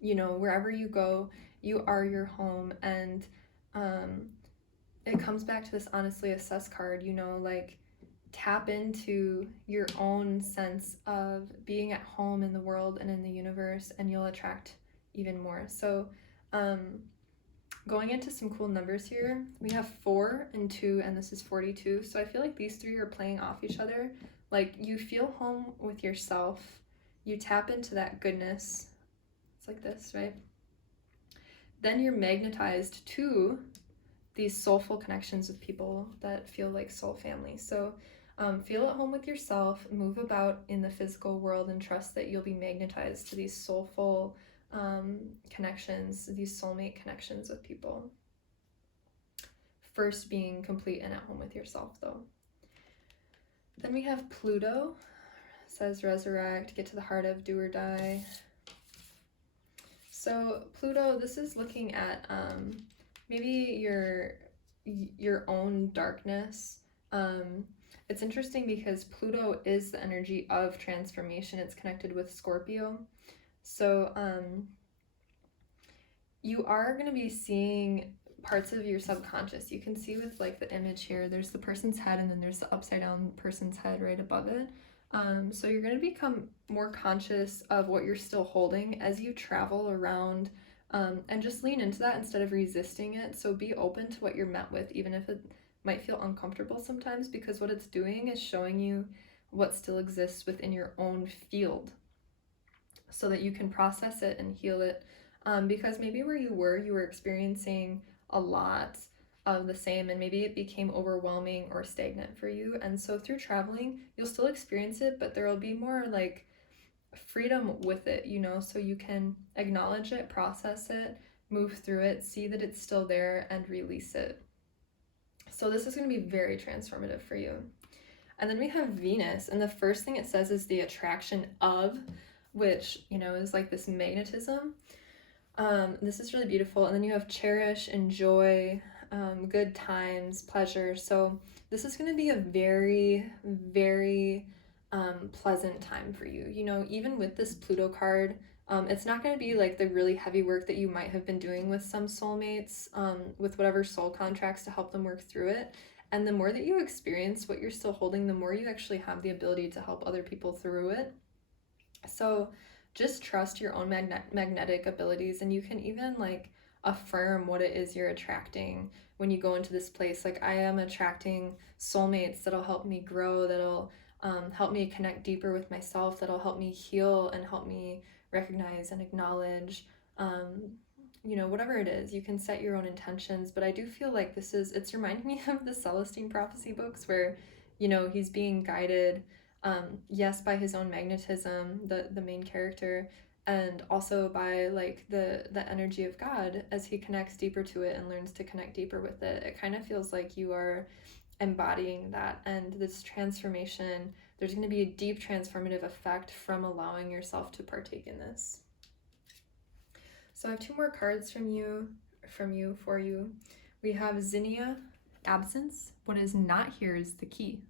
You know, wherever you go, you are your home. And it comes back to this honestly assess card, you know, like tap into your own sense of being at home in the world and in the universe, and you'll attract even more. So going into some cool numbers here, we have 4 and 2, and this is 42. So I feel like these 3 are playing off each other. Like, you feel home with yourself, you tap into that goodness. It's like this, right? Then you're magnetized to these soulful connections with people that feel like soul family. So feel at home with yourself, move about in the physical world, and trust that you'll be magnetized to these soulful connections, these soulmate connections with people. First being complete and at home with yourself, though. Then we have Pluto. It says resurrect, get to the heart of, do or die. So Pluto, this is looking at maybe your own darkness. It's interesting because Pluto is the energy of transformation. It's connected with Scorpio. So you are going to be seeing parts of your subconscious. You can see with like the image here, there's the person's head and then there's the upside down person's head right above it. So you're going to become more conscious of what you're still holding as you travel around, and just lean into that instead of resisting it. So be open to what you're met with, even if it might feel uncomfortable sometimes, because what it's doing is showing you what still exists within your own field so that you can process it and heal it. Because maybe where you were experiencing a lot of the same, and maybe it became overwhelming or stagnant for you. And so through traveling, you'll still experience it, but there will be more like freedom with it, you know, so you can acknowledge it, process it, move through it, see that it's still there, and release it. So this is going to be very transformative for you. And then we have Venus, and the first thing it says is the attraction of, which, you know, is like this magnetism. This is really beautiful. And then you have cherish, enjoy, good times, pleasure. So this is going to be a very, very pleasant time for you. You know, even with this Pluto card, it's not going to be like the really heavy work that you might have been doing with some soulmates, with whatever soul contracts to help them work through it. And the more that you experience what you're still holding, the more you actually have the ability to help other people through it. So just trust your own magnetic abilities, and you can even like affirm what it is you're attracting when you go into this place. Like, I am attracting soulmates that'll help me grow, that'll help me connect deeper with myself, that'll help me heal and help me recognize and acknowledge, you know, whatever it is. You can set your own intentions, but I do feel like it's reminding me of the Celestine prophecy books where, you know, he's being guided, yes, by his own magnetism, the main character, and also by like the energy of God as he connects deeper to it and learns to connect deeper with it. It kind of feels like you are embodying that, and this transformation, there's going to be a deep transformative effect from allowing yourself to partake in this. So I have 2 more cards for you. We have Zinnia, absence. What is not here is the key.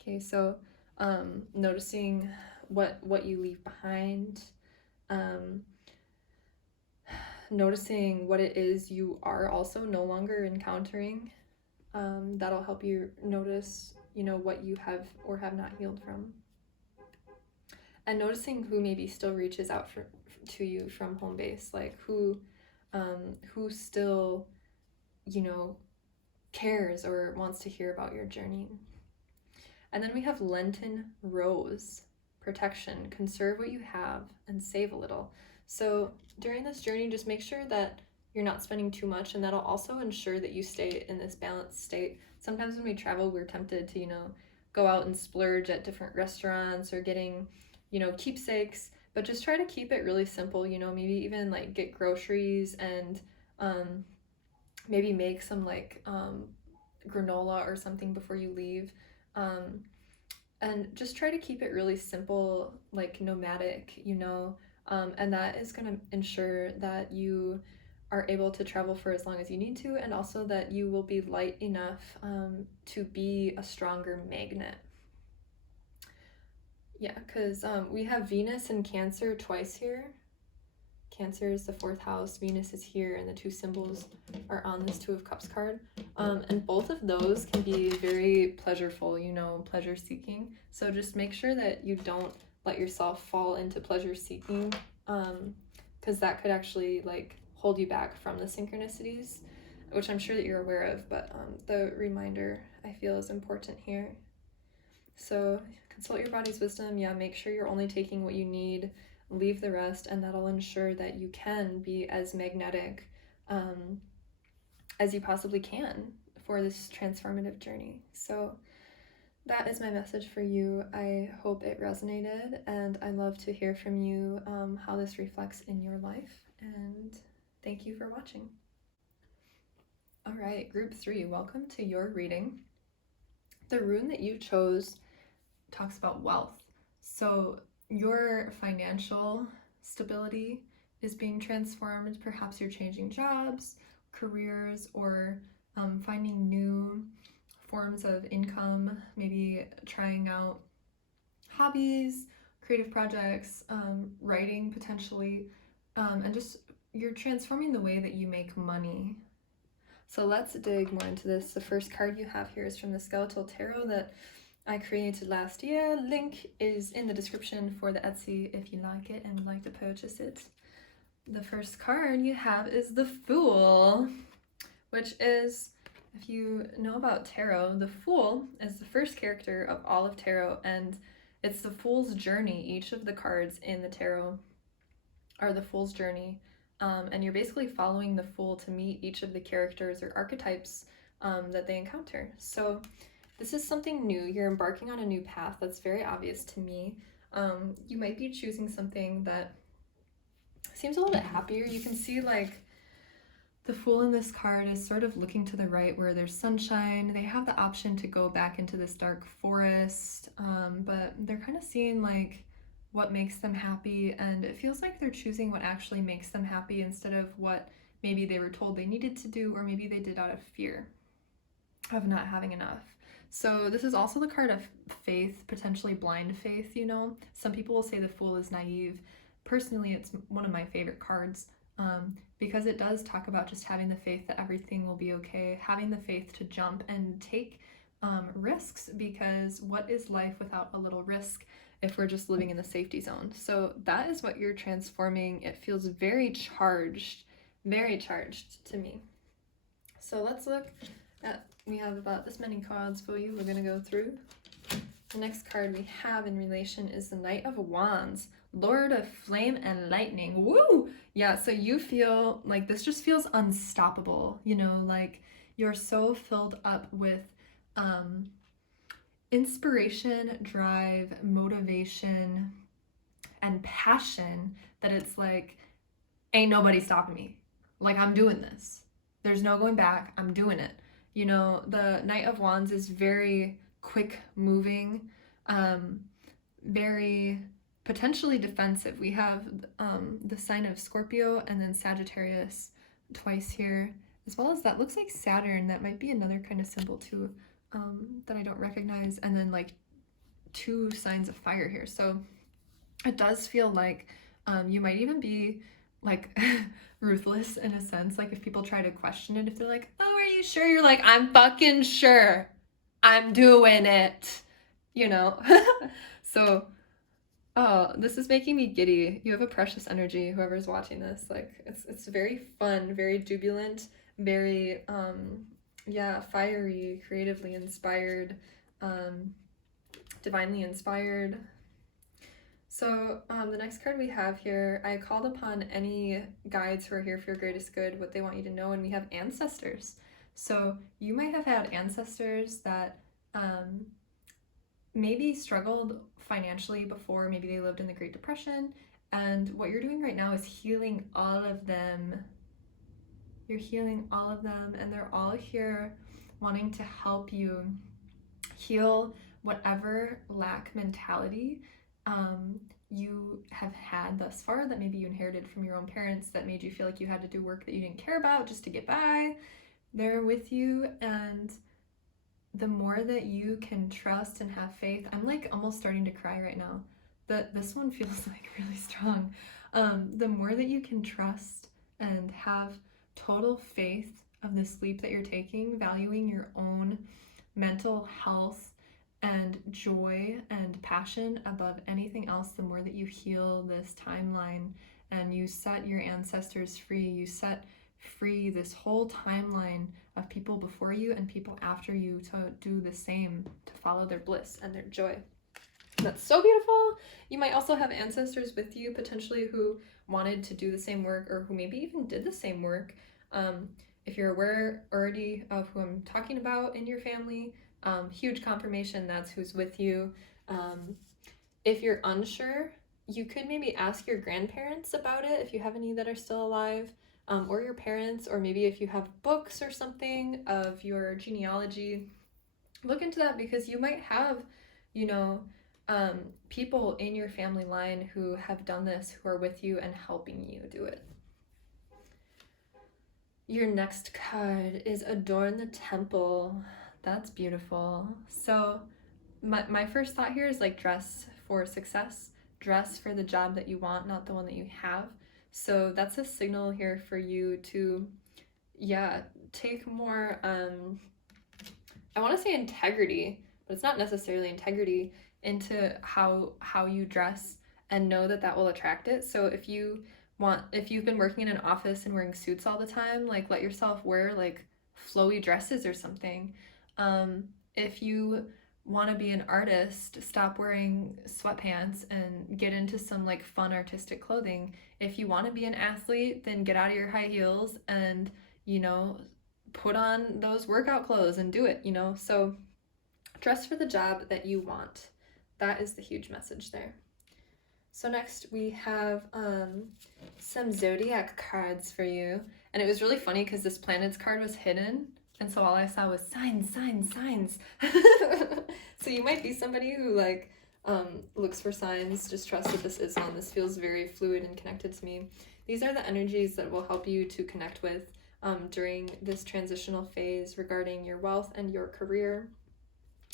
Okay, so noticing what you leave behind, noticing what it is you are also no longer encountering. That'll help you notice, you know, what you have or have not healed from. And noticing who maybe still reaches out to you from home base, like who still, you know, cares or wants to hear about your journey. And then we have Lenten Rose, protection, conserve what you have and save a little. So during this journey, just make sure that you're not spending too much, and that'll also ensure that you stay in this balanced state. Sometimes when we travel, we're tempted to, you know, go out and splurge at different restaurants or getting, you know, keepsakes, but just try to keep it really simple, you know, maybe even like get groceries and maybe make some like granola or something before you leave. And just try to keep it really simple, like nomadic, you know, and that is going to ensure that you are able to travel for as long as you need to, and also that you will be light enough to be a stronger magnet. Yeah, because we have Venus and Cancer twice here. Cancer is the 4th house, Venus is here, and the 2 symbols are on this 2 of Cups card. And both of those can be very pleasureful, you know, pleasure seeking. So just make sure that you don't let yourself fall into pleasure seeking, because that could actually like hold you back from the synchronicities, which I'm sure that you're aware of, but the reminder I feel is important here. So consult your body's wisdom. Yeah, make sure you're only taking what you need, leave the rest, and that'll ensure that you can be as magnetic as you possibly can for this transformative journey. So that is my message for you. I hope it resonated, and I love to hear from you how this reflects in your life, and thank you for watching. All right, group 3, welcome to your reading. The rune that you chose talks about wealth. So your financial stability is being transformed. Perhaps you're changing jobs, careers, or finding new forms of income, maybe trying out hobbies, creative projects, writing potentially, and just you're transforming the way that you make money. So let's dig more into this. The first card you have here is from the Skeletal Tarot that I created last year. Link is in the description for the Etsy if you like it and would like to purchase it. The first card you have is the Fool, which is, if you know about tarot, the Fool is the first character of all of tarot, and it's the Fool's journey. Each of the cards in the tarot are the Fool's journey, and you're basically following the Fool to meet each of the characters or archetypes that they encounter. So this is something new. You're embarking on a new path. That's very obvious to me. You might be choosing something that seems a little bit happier. You can see like the Fool in this card is sort of looking to the right where there's sunshine. They have the option to go back into this dark forest, but they're kind of seeing like what makes them happy, and it feels like they're choosing what actually makes them happy instead of what maybe they were told they needed to do, or maybe they did out of fear of not having enough. So this is also the card of faith, potentially blind faith, you know. Some people will say the Fool is naive. Personally, it's one of my favorite cards because it does talk about just having the faith that everything will be okay, having the faith to jump and take risks, because what is life without a little risk if we're just living in the safety zone? So that is what you're transforming. It feels very charged to me. So let's look at, we have about this many cards for you we're going to go through. The next card we have in relation is the Knight of Wands, Lord of Flame and Lightning. Woo! Yeah, so you feel like this just feels unstoppable, you know, like you're so filled up with inspiration, drive, motivation, and passion that it's like, ain't nobody stopping me. Like, I'm doing this. There's no going back. I'm doing it. You know, the Knight of Wands is very quick moving, very potentially defensive. We have the sign of Scorpio and then Sagittarius twice here, as well as that looks like Saturn. That might be another kind of symbol too that I don't recognize. And then like 2 signs of fire here. So it does feel like you might even be like ruthless in a sense. Like if people try to question it, if they're like, oh, are you sure? You're like, I'm fucking sure. I'm doing it, you know? So, oh, this is making me giddy. You have a precious energy, whoever's watching this. Like, it's very fun, very jubilant, very, yeah, fiery, creatively inspired, divinely inspired. So the next card we have here, I called upon any guides who are here for your greatest good, what they want you to know, and we have ancestors. So you might have had ancestors that maybe struggled financially before, maybe they lived in the Great Depression, and what you're doing right now is healing all of them. You're healing all of them, and they're all here wanting to help you heal whatever lack mentality you have had thus far, that maybe you inherited from your own parents, that made you feel like you had to do work that you didn't care about just to get by. They're with you, and the more that you can trust and have faith, I'm like almost starting to cry right now. This one feels like really strong. the more that you can trust and have total faith of the sleep that you're taking, valuing your own mental health and joy and passion above anything else, the more that you heal this timeline and you set your ancestors free, you set free this whole timeline of people before you and people after you to do the same, to follow their bliss and their joy. That's so beautiful. You might also have ancestors with you potentially who wanted to do the same work, or who maybe even did the same work. If you're aware already of who I'm talking about in your family, huge confirmation that's who's with you. If you're unsure, you could maybe ask your grandparents about it if you have any that are still alive, or your parents, or maybe if you have books or something of your genealogy, look into that, because you might have, you know, people in your family line who have done this, who are with you and helping you do it. Your next card is Adorn the Temple. That's beautiful. So my first thought here is like dress for success, dress for the job that you want, not the one that you have. So that's a signal here for you to, take more, I want to say integrity, but it's not necessarily integrity, into how you dress, and know that will attract it. So if you've been working in an office and wearing suits all the time, like let yourself wear like flowy dresses or something. If you want to be an artist, stop wearing sweatpants and get into some like fun artistic clothing. If you want to be an athlete, then get out of your high heels and, put on those workout clothes and do it, So dress for the job that you want. That is the huge message there. So next we have some zodiac cards for you. And it was really funny because this planets card was hidden. And so all I saw was signs, signs, signs. So you might be somebody who looks for signs. Just trust that this is one. This feels very fluid and connected to me. These are the energies that will help you to connect with during this transitional phase regarding your wealth and your career.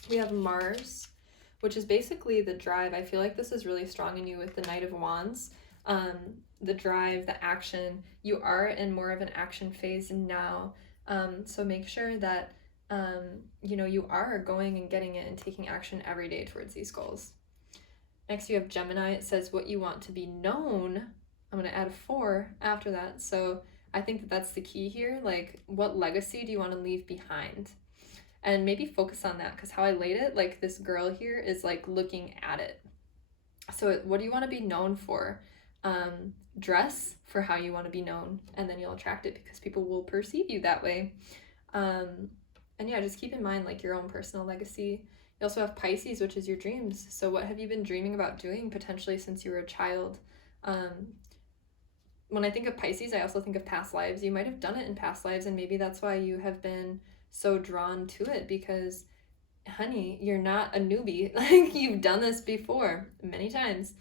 We have Mars, which is basically the drive. I feel like this is really strong in you with the Knight of Wands. The drive, the action. You are in more of an action phase now. So make sure that, you are going and getting it and taking action every day towards these goals. Next, you have Gemini. It says what you want to be known. I'm going to add a 4 after that. So I think that that's the key here. Like, what legacy do you want to leave behind? And maybe focus on that, because how I laid it, like this girl here is like looking at it. So what do you want to be known for? Dress for how you want to be known, and then you'll attract it because people will perceive you that way. And just keep in mind like your own personal legacy. You also have Pisces, which is your dreams. So what have you been dreaming about doing potentially since you were a child? When I think of Pisces, I also think of past lives. You might have done it in past lives, and maybe that's why you have been so drawn to it, because honey, you're not a newbie. Like, you've done this before many times.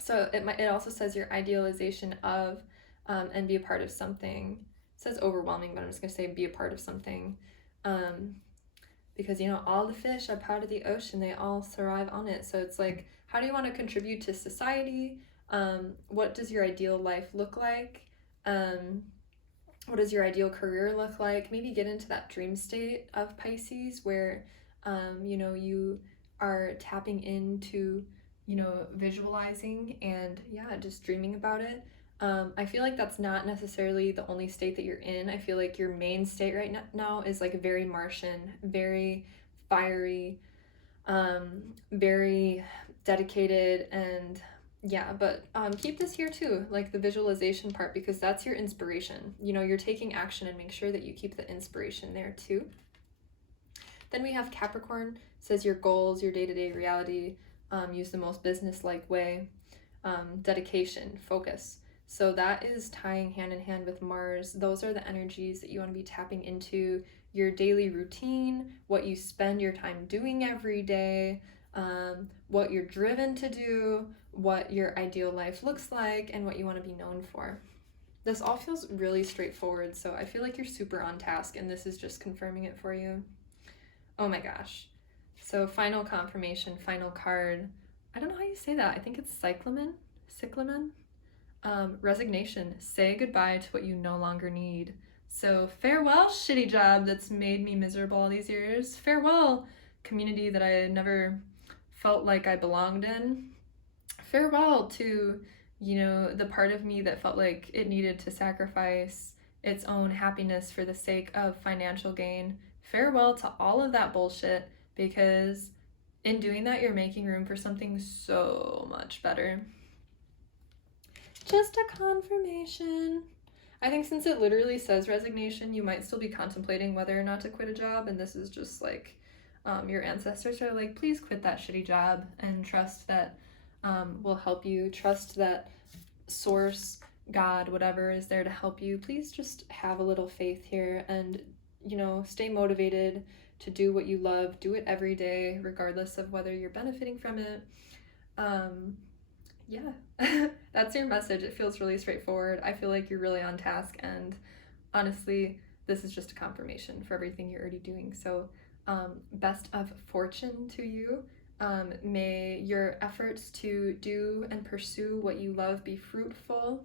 So it also says your idealization of and be a part of something. It says overwhelming, but I'm just gonna say be a part of something, because all the fish are part of the ocean, they all thrive on it. So it's like, how do you want to contribute to society? What does your ideal life look like? What does your ideal career look like? Maybe get into that dream state of Pisces where, you are tapping into, visualizing and just dreaming about it. I feel like that's not necessarily the only state that you're in. I feel like your main state right now is like very Martian, very fiery, very dedicated, and but keep this here too, like the visualization part, because that's your inspiration. You're taking action, and make sure that you keep the inspiration there too. Then we have Capricorn. It says your goals, your day-to-day reality, use the most business-like way, dedication, focus. So that is tying hand in hand with Mars. Those are the energies that you want to be tapping into. Your daily routine, what you spend your time doing every day, what you're driven to do, what your ideal life looks like, and what you want to be known for. This all feels really straightforward, so I feel like you're super on task, and this is just confirming it for you. Oh my gosh. So final confirmation, final card. I don't know how you say that. I think it's cyclamen. cyclamen. Resignation, say goodbye to what you no longer need. So farewell, shitty job that's made me miserable all these years. Farewell, community that I never felt like I belonged in. Farewell to, the part of me that felt like it needed to sacrifice its own happiness for the sake of financial gain. Farewell to all of that bullshit, because in doing that, you're making room for something so much better. Just a confirmation. I think since it literally says resignation, you might still be contemplating whether or not to quit a job, and this is just like your ancestors are like, please quit that shitty job and trust that will help you. Trust that source, God, whatever is there to help you. Please just have a little faith here and, stay motivated to do what you love. Do it every day, regardless of whether you're benefiting from it. Yeah, that's your message. It feels really straightforward. I feel like you're really on task, and honestly, this is just a confirmation for everything you're already doing. So best of fortune to you. May your efforts to do and pursue what you love be fruitful,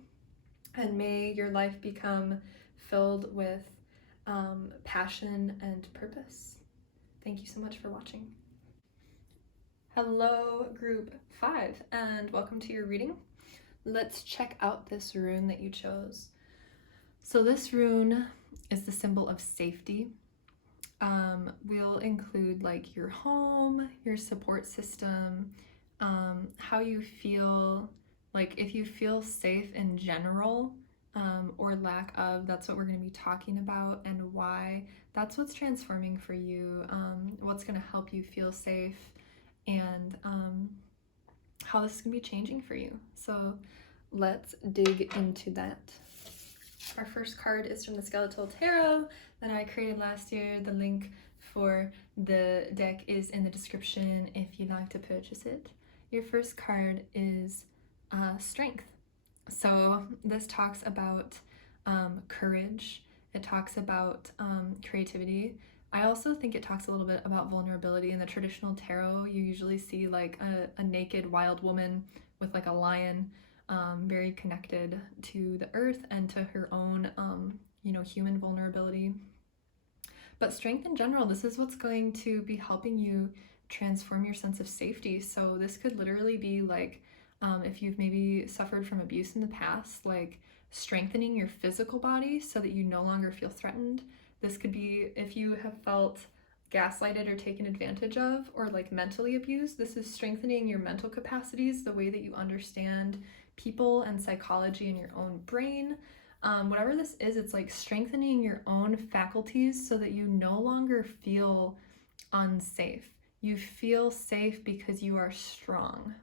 and may your life become filled with passion and purpose. Thank you so much for watching. Hello, group 5, and welcome to your reading. Let's check out this rune that you chose. So this rune is the symbol of safety. We'll include like your home, your support system, how you feel, like if you feel safe in general, or lack of, that's what we're going to be talking about, and why. That's what's transforming for you, what's going to help you feel safe, and how this is going to be changing for you. So let's dig into that. Our first card is from the Skeletal Tarot that I created last year. The link for the deck is in the description if you'd like to purchase it. Your first card is Strength. So this talks about courage. It talks about creativity. I also think it talks a little bit about vulnerability. In the traditional tarot, you usually see like a naked wild woman with like a lion, very connected to the earth and to her own, human vulnerability. But strength in general, this is what's going to be helping you transform your sense of safety. So this could literally be like, if you've maybe suffered from abuse in the past, like strengthening your physical body so that you no longer feel threatened. This could be if you have felt gaslighted or taken advantage of, or like mentally abused. This is strengthening your mental capacities, the way that you understand people and psychology in your own brain. Whatever this is, it's like strengthening your own faculties so that you no longer feel unsafe. You feel safe because you are strong.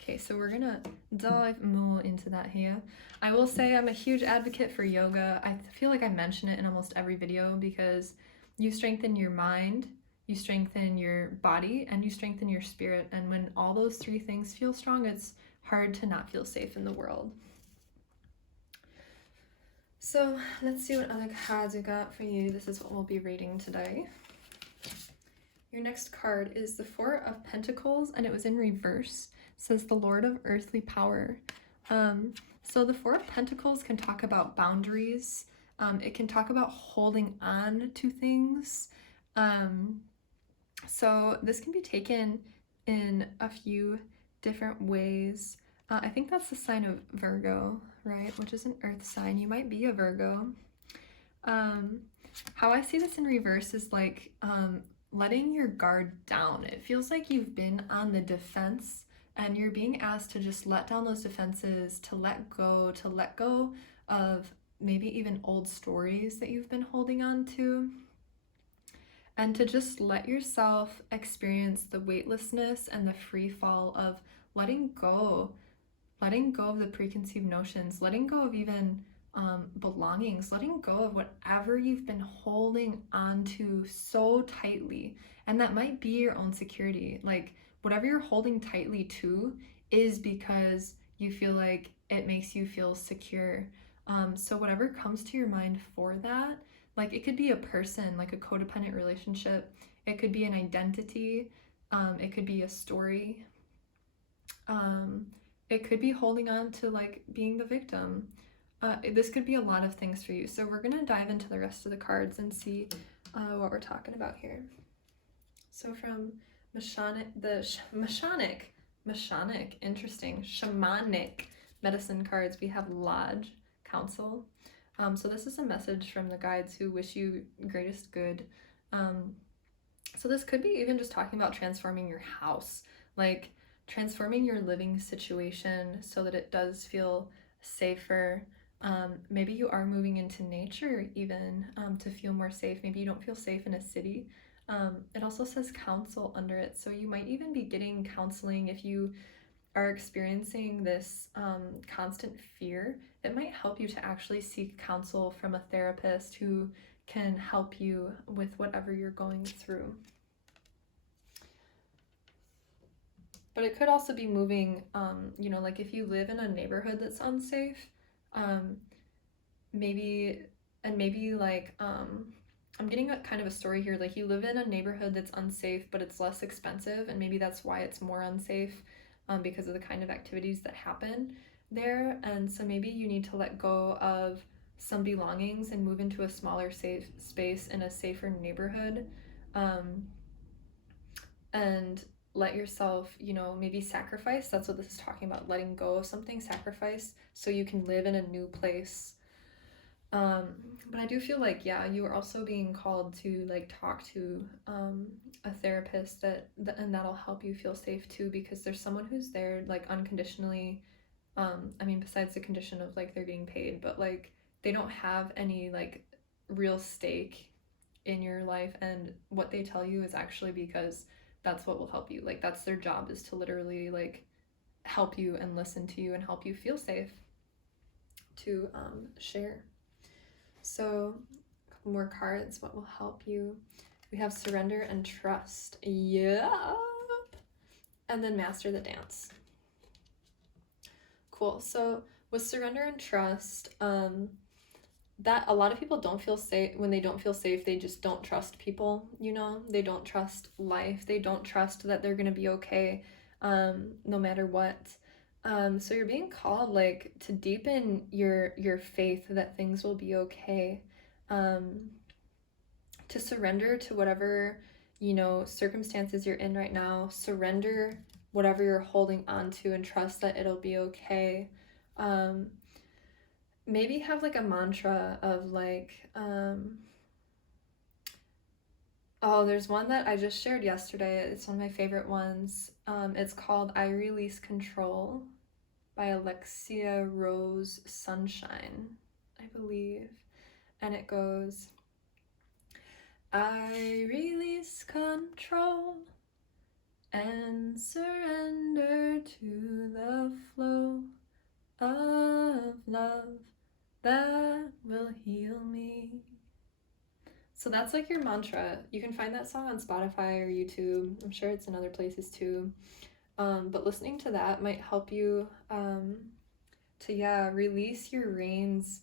Okay, so we're gonna dive more into that here. I will say I'm a huge advocate for yoga. I feel like I mention it in almost every video because you strengthen your mind, you strengthen your body, and you strengthen your spirit. And when all those three things feel strong, it's hard to not feel safe in the world. So let's see what other cards we got for you. This is what we'll be reading today. Your next card is the Four of Pentacles, and it was in reverse. It says the Lord of Earthly Power. So the Four of Pentacles can talk about boundaries. It can talk about holding on to things. So this can be taken in a few different ways. I think that's the sign of Virgo, right? Which is an earth sign. You might be a Virgo. How I see this in reverse is like letting your guard down. It feels like you've been on the defense and you're being asked to just let down those defenses, to let go of maybe even old stories that you've been holding on to, and to just let yourself experience the weightlessness and the free fall of letting go of the preconceived notions, letting go of even belongings, letting go of whatever you've been holding on to so tightly. And that might be your own security. Like whatever you're holding tightly to is because you feel like it makes you feel secure. So whatever comes to your mind for that, like it could be a person, like a codependent relationship. It could be an identity. It could be a story. It could be holding on to like being the victim. This could be a lot of things for you. So we're gonna dive into the rest of the cards and see what we're talking about here. So from Mashanic, interesting, Shamanic medicine cards, we have Lodge, Counsel. So this is a message from the guides who wish you greatest good. So this could be even just talking about transforming your house, like transforming your living situation so that it does feel safer. Maybe you are moving into nature even to feel more safe. Maybe you don't feel safe in a city. It also says counsel under it, so you might even be getting counseling if you are experiencing this constant fear. It might help you to actually seek counsel from a therapist who can help you with whatever you're going through. But it could also be moving, like if you live in a neighborhood that's unsafe, maybe like, I'm getting a kind of a story here, like you live in a neighborhood that's unsafe, but it's less expensive, and maybe that's why it's more unsafe, because of the kind of activities that happen there. And so maybe you need to let go of some belongings and move into a smaller safe space in a safer neighborhood, and let yourself, maybe sacrifice. That's what this is talking about, letting go of something, sacrifice, so you can live in a new place. But I do feel like, you are also being called to like talk to a therapist and that'll help you feel safe too, because there's someone who's there like unconditionally. Besides the condition of like they're getting paid, but like they don't have any like real stake in your life, and what they tell you is actually because that's what will help you. Like that's their job, is to literally like help you and listen to you and help you feel safe to share. So a couple more cards, what will help you? We have surrender and trust. Yep. And then master the dance. Cool. So with surrender and trust, that a lot of people don't feel safe. When they don't feel safe, they just don't trust people, they don't trust life, they don't trust that they're gonna be okay, no matter what. So you're being called like to deepen your faith that things will be okay, to surrender to whatever circumstances you're in right now. Surrender whatever you're holding on to and trust that it'll be okay. Maybe have like a mantra of like, there's one that I just shared yesterday. It's one of my favorite ones. It's called I Release Control by Alexia Rose Sunshine, I believe. And it goes, I release control and surrender to the flow of love that will heal me. So that's like your mantra. You can find that song on Spotify or YouTube. I'm sure it's in other places too. But listening to that might help you to release your reins.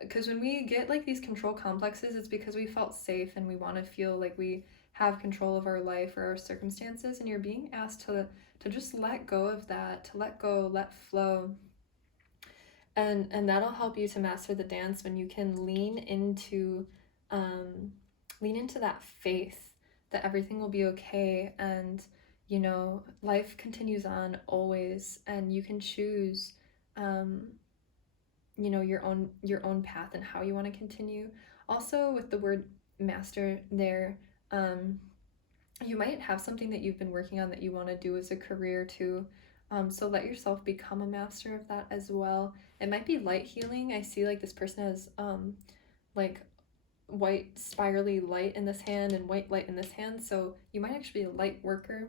Because when we get like these control complexes, it's because we felt safe and we want to feel like we have control of our life or our circumstances, and you're being asked to just let go of that, to let go, let flow. And that'll help you to master the dance when you can lean into that faith that everything will be okay, and life continues on always, and you can choose your own path and how you want to continue. Also, with the word master there, you might have something that you've been working on that you want to do as a career too. So let yourself become a master of that as well. It might be light healing. I see like this person has like white spirally light in this hand and white light in this hand, so you might actually be a light worker.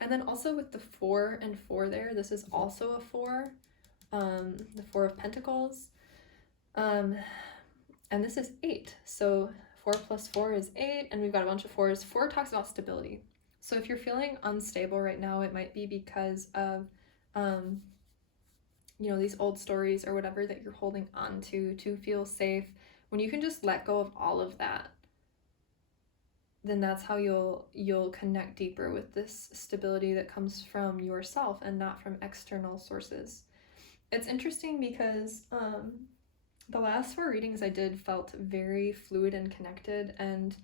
And then also with the 4 and 4 there, this is also a 4, the 4 of Pentacles, and this is 8, so 4 plus 4 is 8, and we've got a bunch of 4s. 4 talks about stability. So if you're feeling unstable right now, it might be because of these old stories or whatever that you're holding on to feel safe. When you can just let go of all of that, then that's how you'll connect deeper with this stability that comes from yourself and not from external sources. It's interesting because the last 4 readings I did felt very fluid and connected, and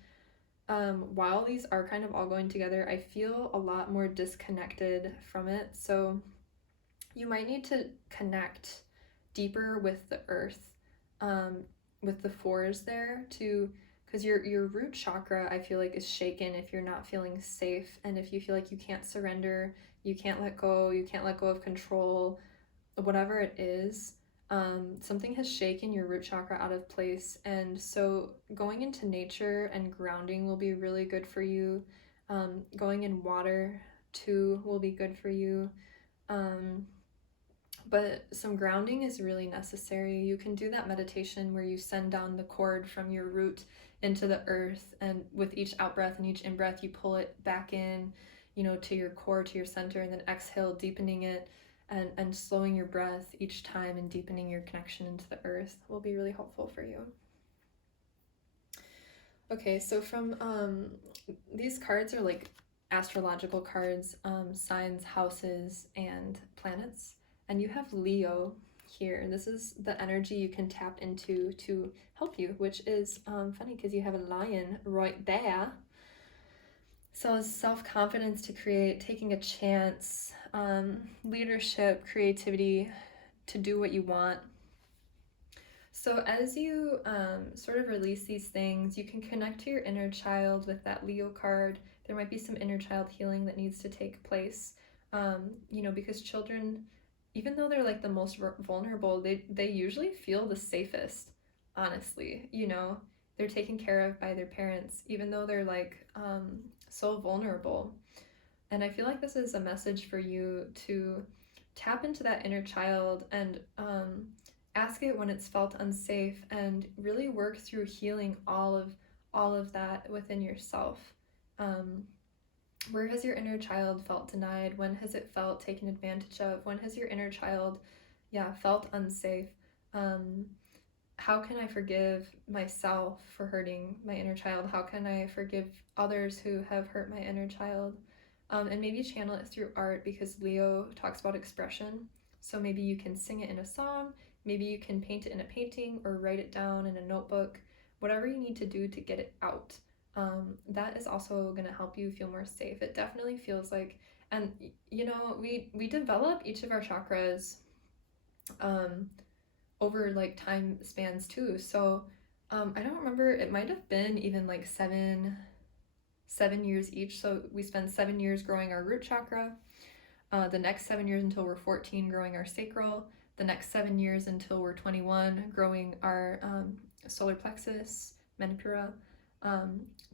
while these are kind of all going together, I feel a lot more disconnected from it. So you might need to connect deeper with the earth, with the 4s there, to because your root chakra, I feel like, is shaken if you're not feeling safe, and if you feel like you can't surrender, you can't let go of control, whatever it is. Something has shaken your root chakra out of place, and so going into nature and grounding will be really good for you. Going in water too will be good for you. But some grounding is really necessary. You can do that meditation where you send down the cord from your root into the earth, and with each out breath and each in breath, you pull it back in, to your core, to your center, and then exhale, deepening it and slowing your breath each time and deepening your connection into the earth will be really helpful for you. Okay, so from these cards are like astrological cards, signs, houses, and planets. And you have Leo here. This is the energy you can tap into to help you, which is funny because you have a lion right there. So it's self-confidence to create, taking a chance, leadership, creativity, to do what you want. So as you sort of release these things, you can connect to your inner child with that Leo card. There might be some inner child healing that needs to take place, because children, even though they're like the most vulnerable, they usually feel the safest, honestly. They're taken care of by their parents, even though they're like so vulnerable. And I feel like this is a message for you to tap into that inner child and ask it when it's felt unsafe, and really work through healing all of that within yourself. Where has your inner child felt denied? When has it felt taken advantage of? When has your inner child felt unsafe? How can I forgive myself for hurting my inner child? How can I forgive others who have hurt my inner child? And maybe channel it through art, because Leo talks about expression. So maybe you can sing it in a song, maybe you can paint it in a painting, or write it down in a notebook, whatever you need to do to get it out. That is also going to help you feel more safe. It definitely feels like, and we develop each of our chakras over like time spans too. So I don't remember, it might have been even like seven years each. So we spend 7 years growing our root chakra, the next 7 years until we're 14 growing our sacral, the next 7 years until we're 21 growing our solar plexus, manipura,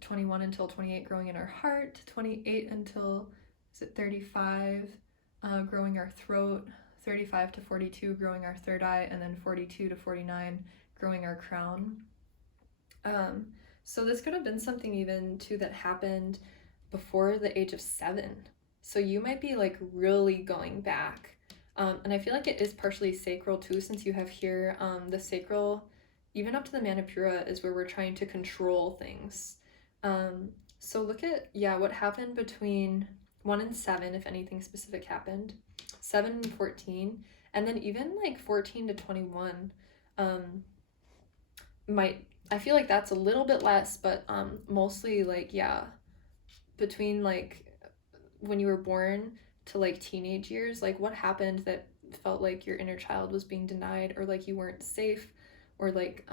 21 until 28 growing in our heart, 28 until 35 growing our throat, 35 to 42 growing our third eye, and then 42 to 49 growing our crown. So this could have been something even too that happened before the age of 7. So you might be like really going back. And I feel like it is partially sacral too, since you have here the sacral, even up to the manipura, is where we're trying to control things. So look at, what happened between 1 and 7, if anything specific happened, 7 and 14, and then even like 14 to 21 I feel like that's a little bit less, but mostly like, between like when you were born to like teenage years, like what happened that felt like your inner child was being denied, or like you weren't safe, or like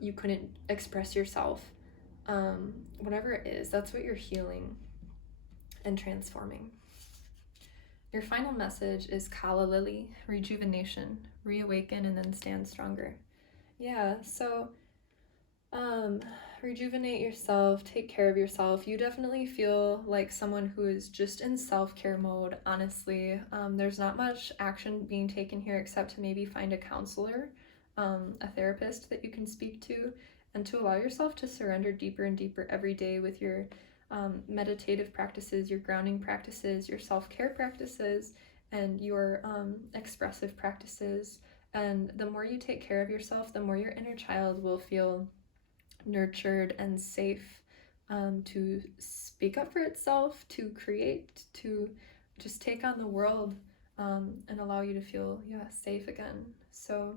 you couldn't express yourself. Whatever it is, that's what you're healing and transforming. Your final message is Kala Lily, rejuvenation, reawaken, and then stand stronger. So rejuvenate yourself, take care of yourself. You definitely feel like someone who is just in self-care mode, honestly. There's not much action being taken here except to maybe find a counselor, a therapist that you can speak to, and to allow yourself to surrender deeper and deeper every day with your meditative practices, your grounding practices, your self-care practices, and your expressive practices. And the more you take care of yourself, the more your inner child will feel nurtured and safe, to speak up for itself, to create, to just take on the world, and allow you to feel, safe again. So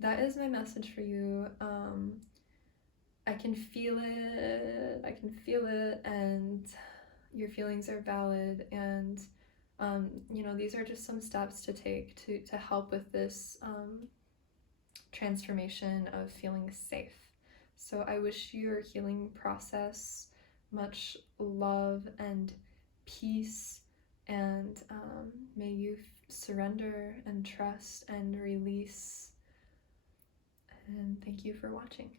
that is my message for you. I can feel it, and your feelings are valid, and these are just some steps to take to help with this transformation of feeling safe. So I wish your healing process much love and peace, and may you surrender and trust and release. And thank you for watching.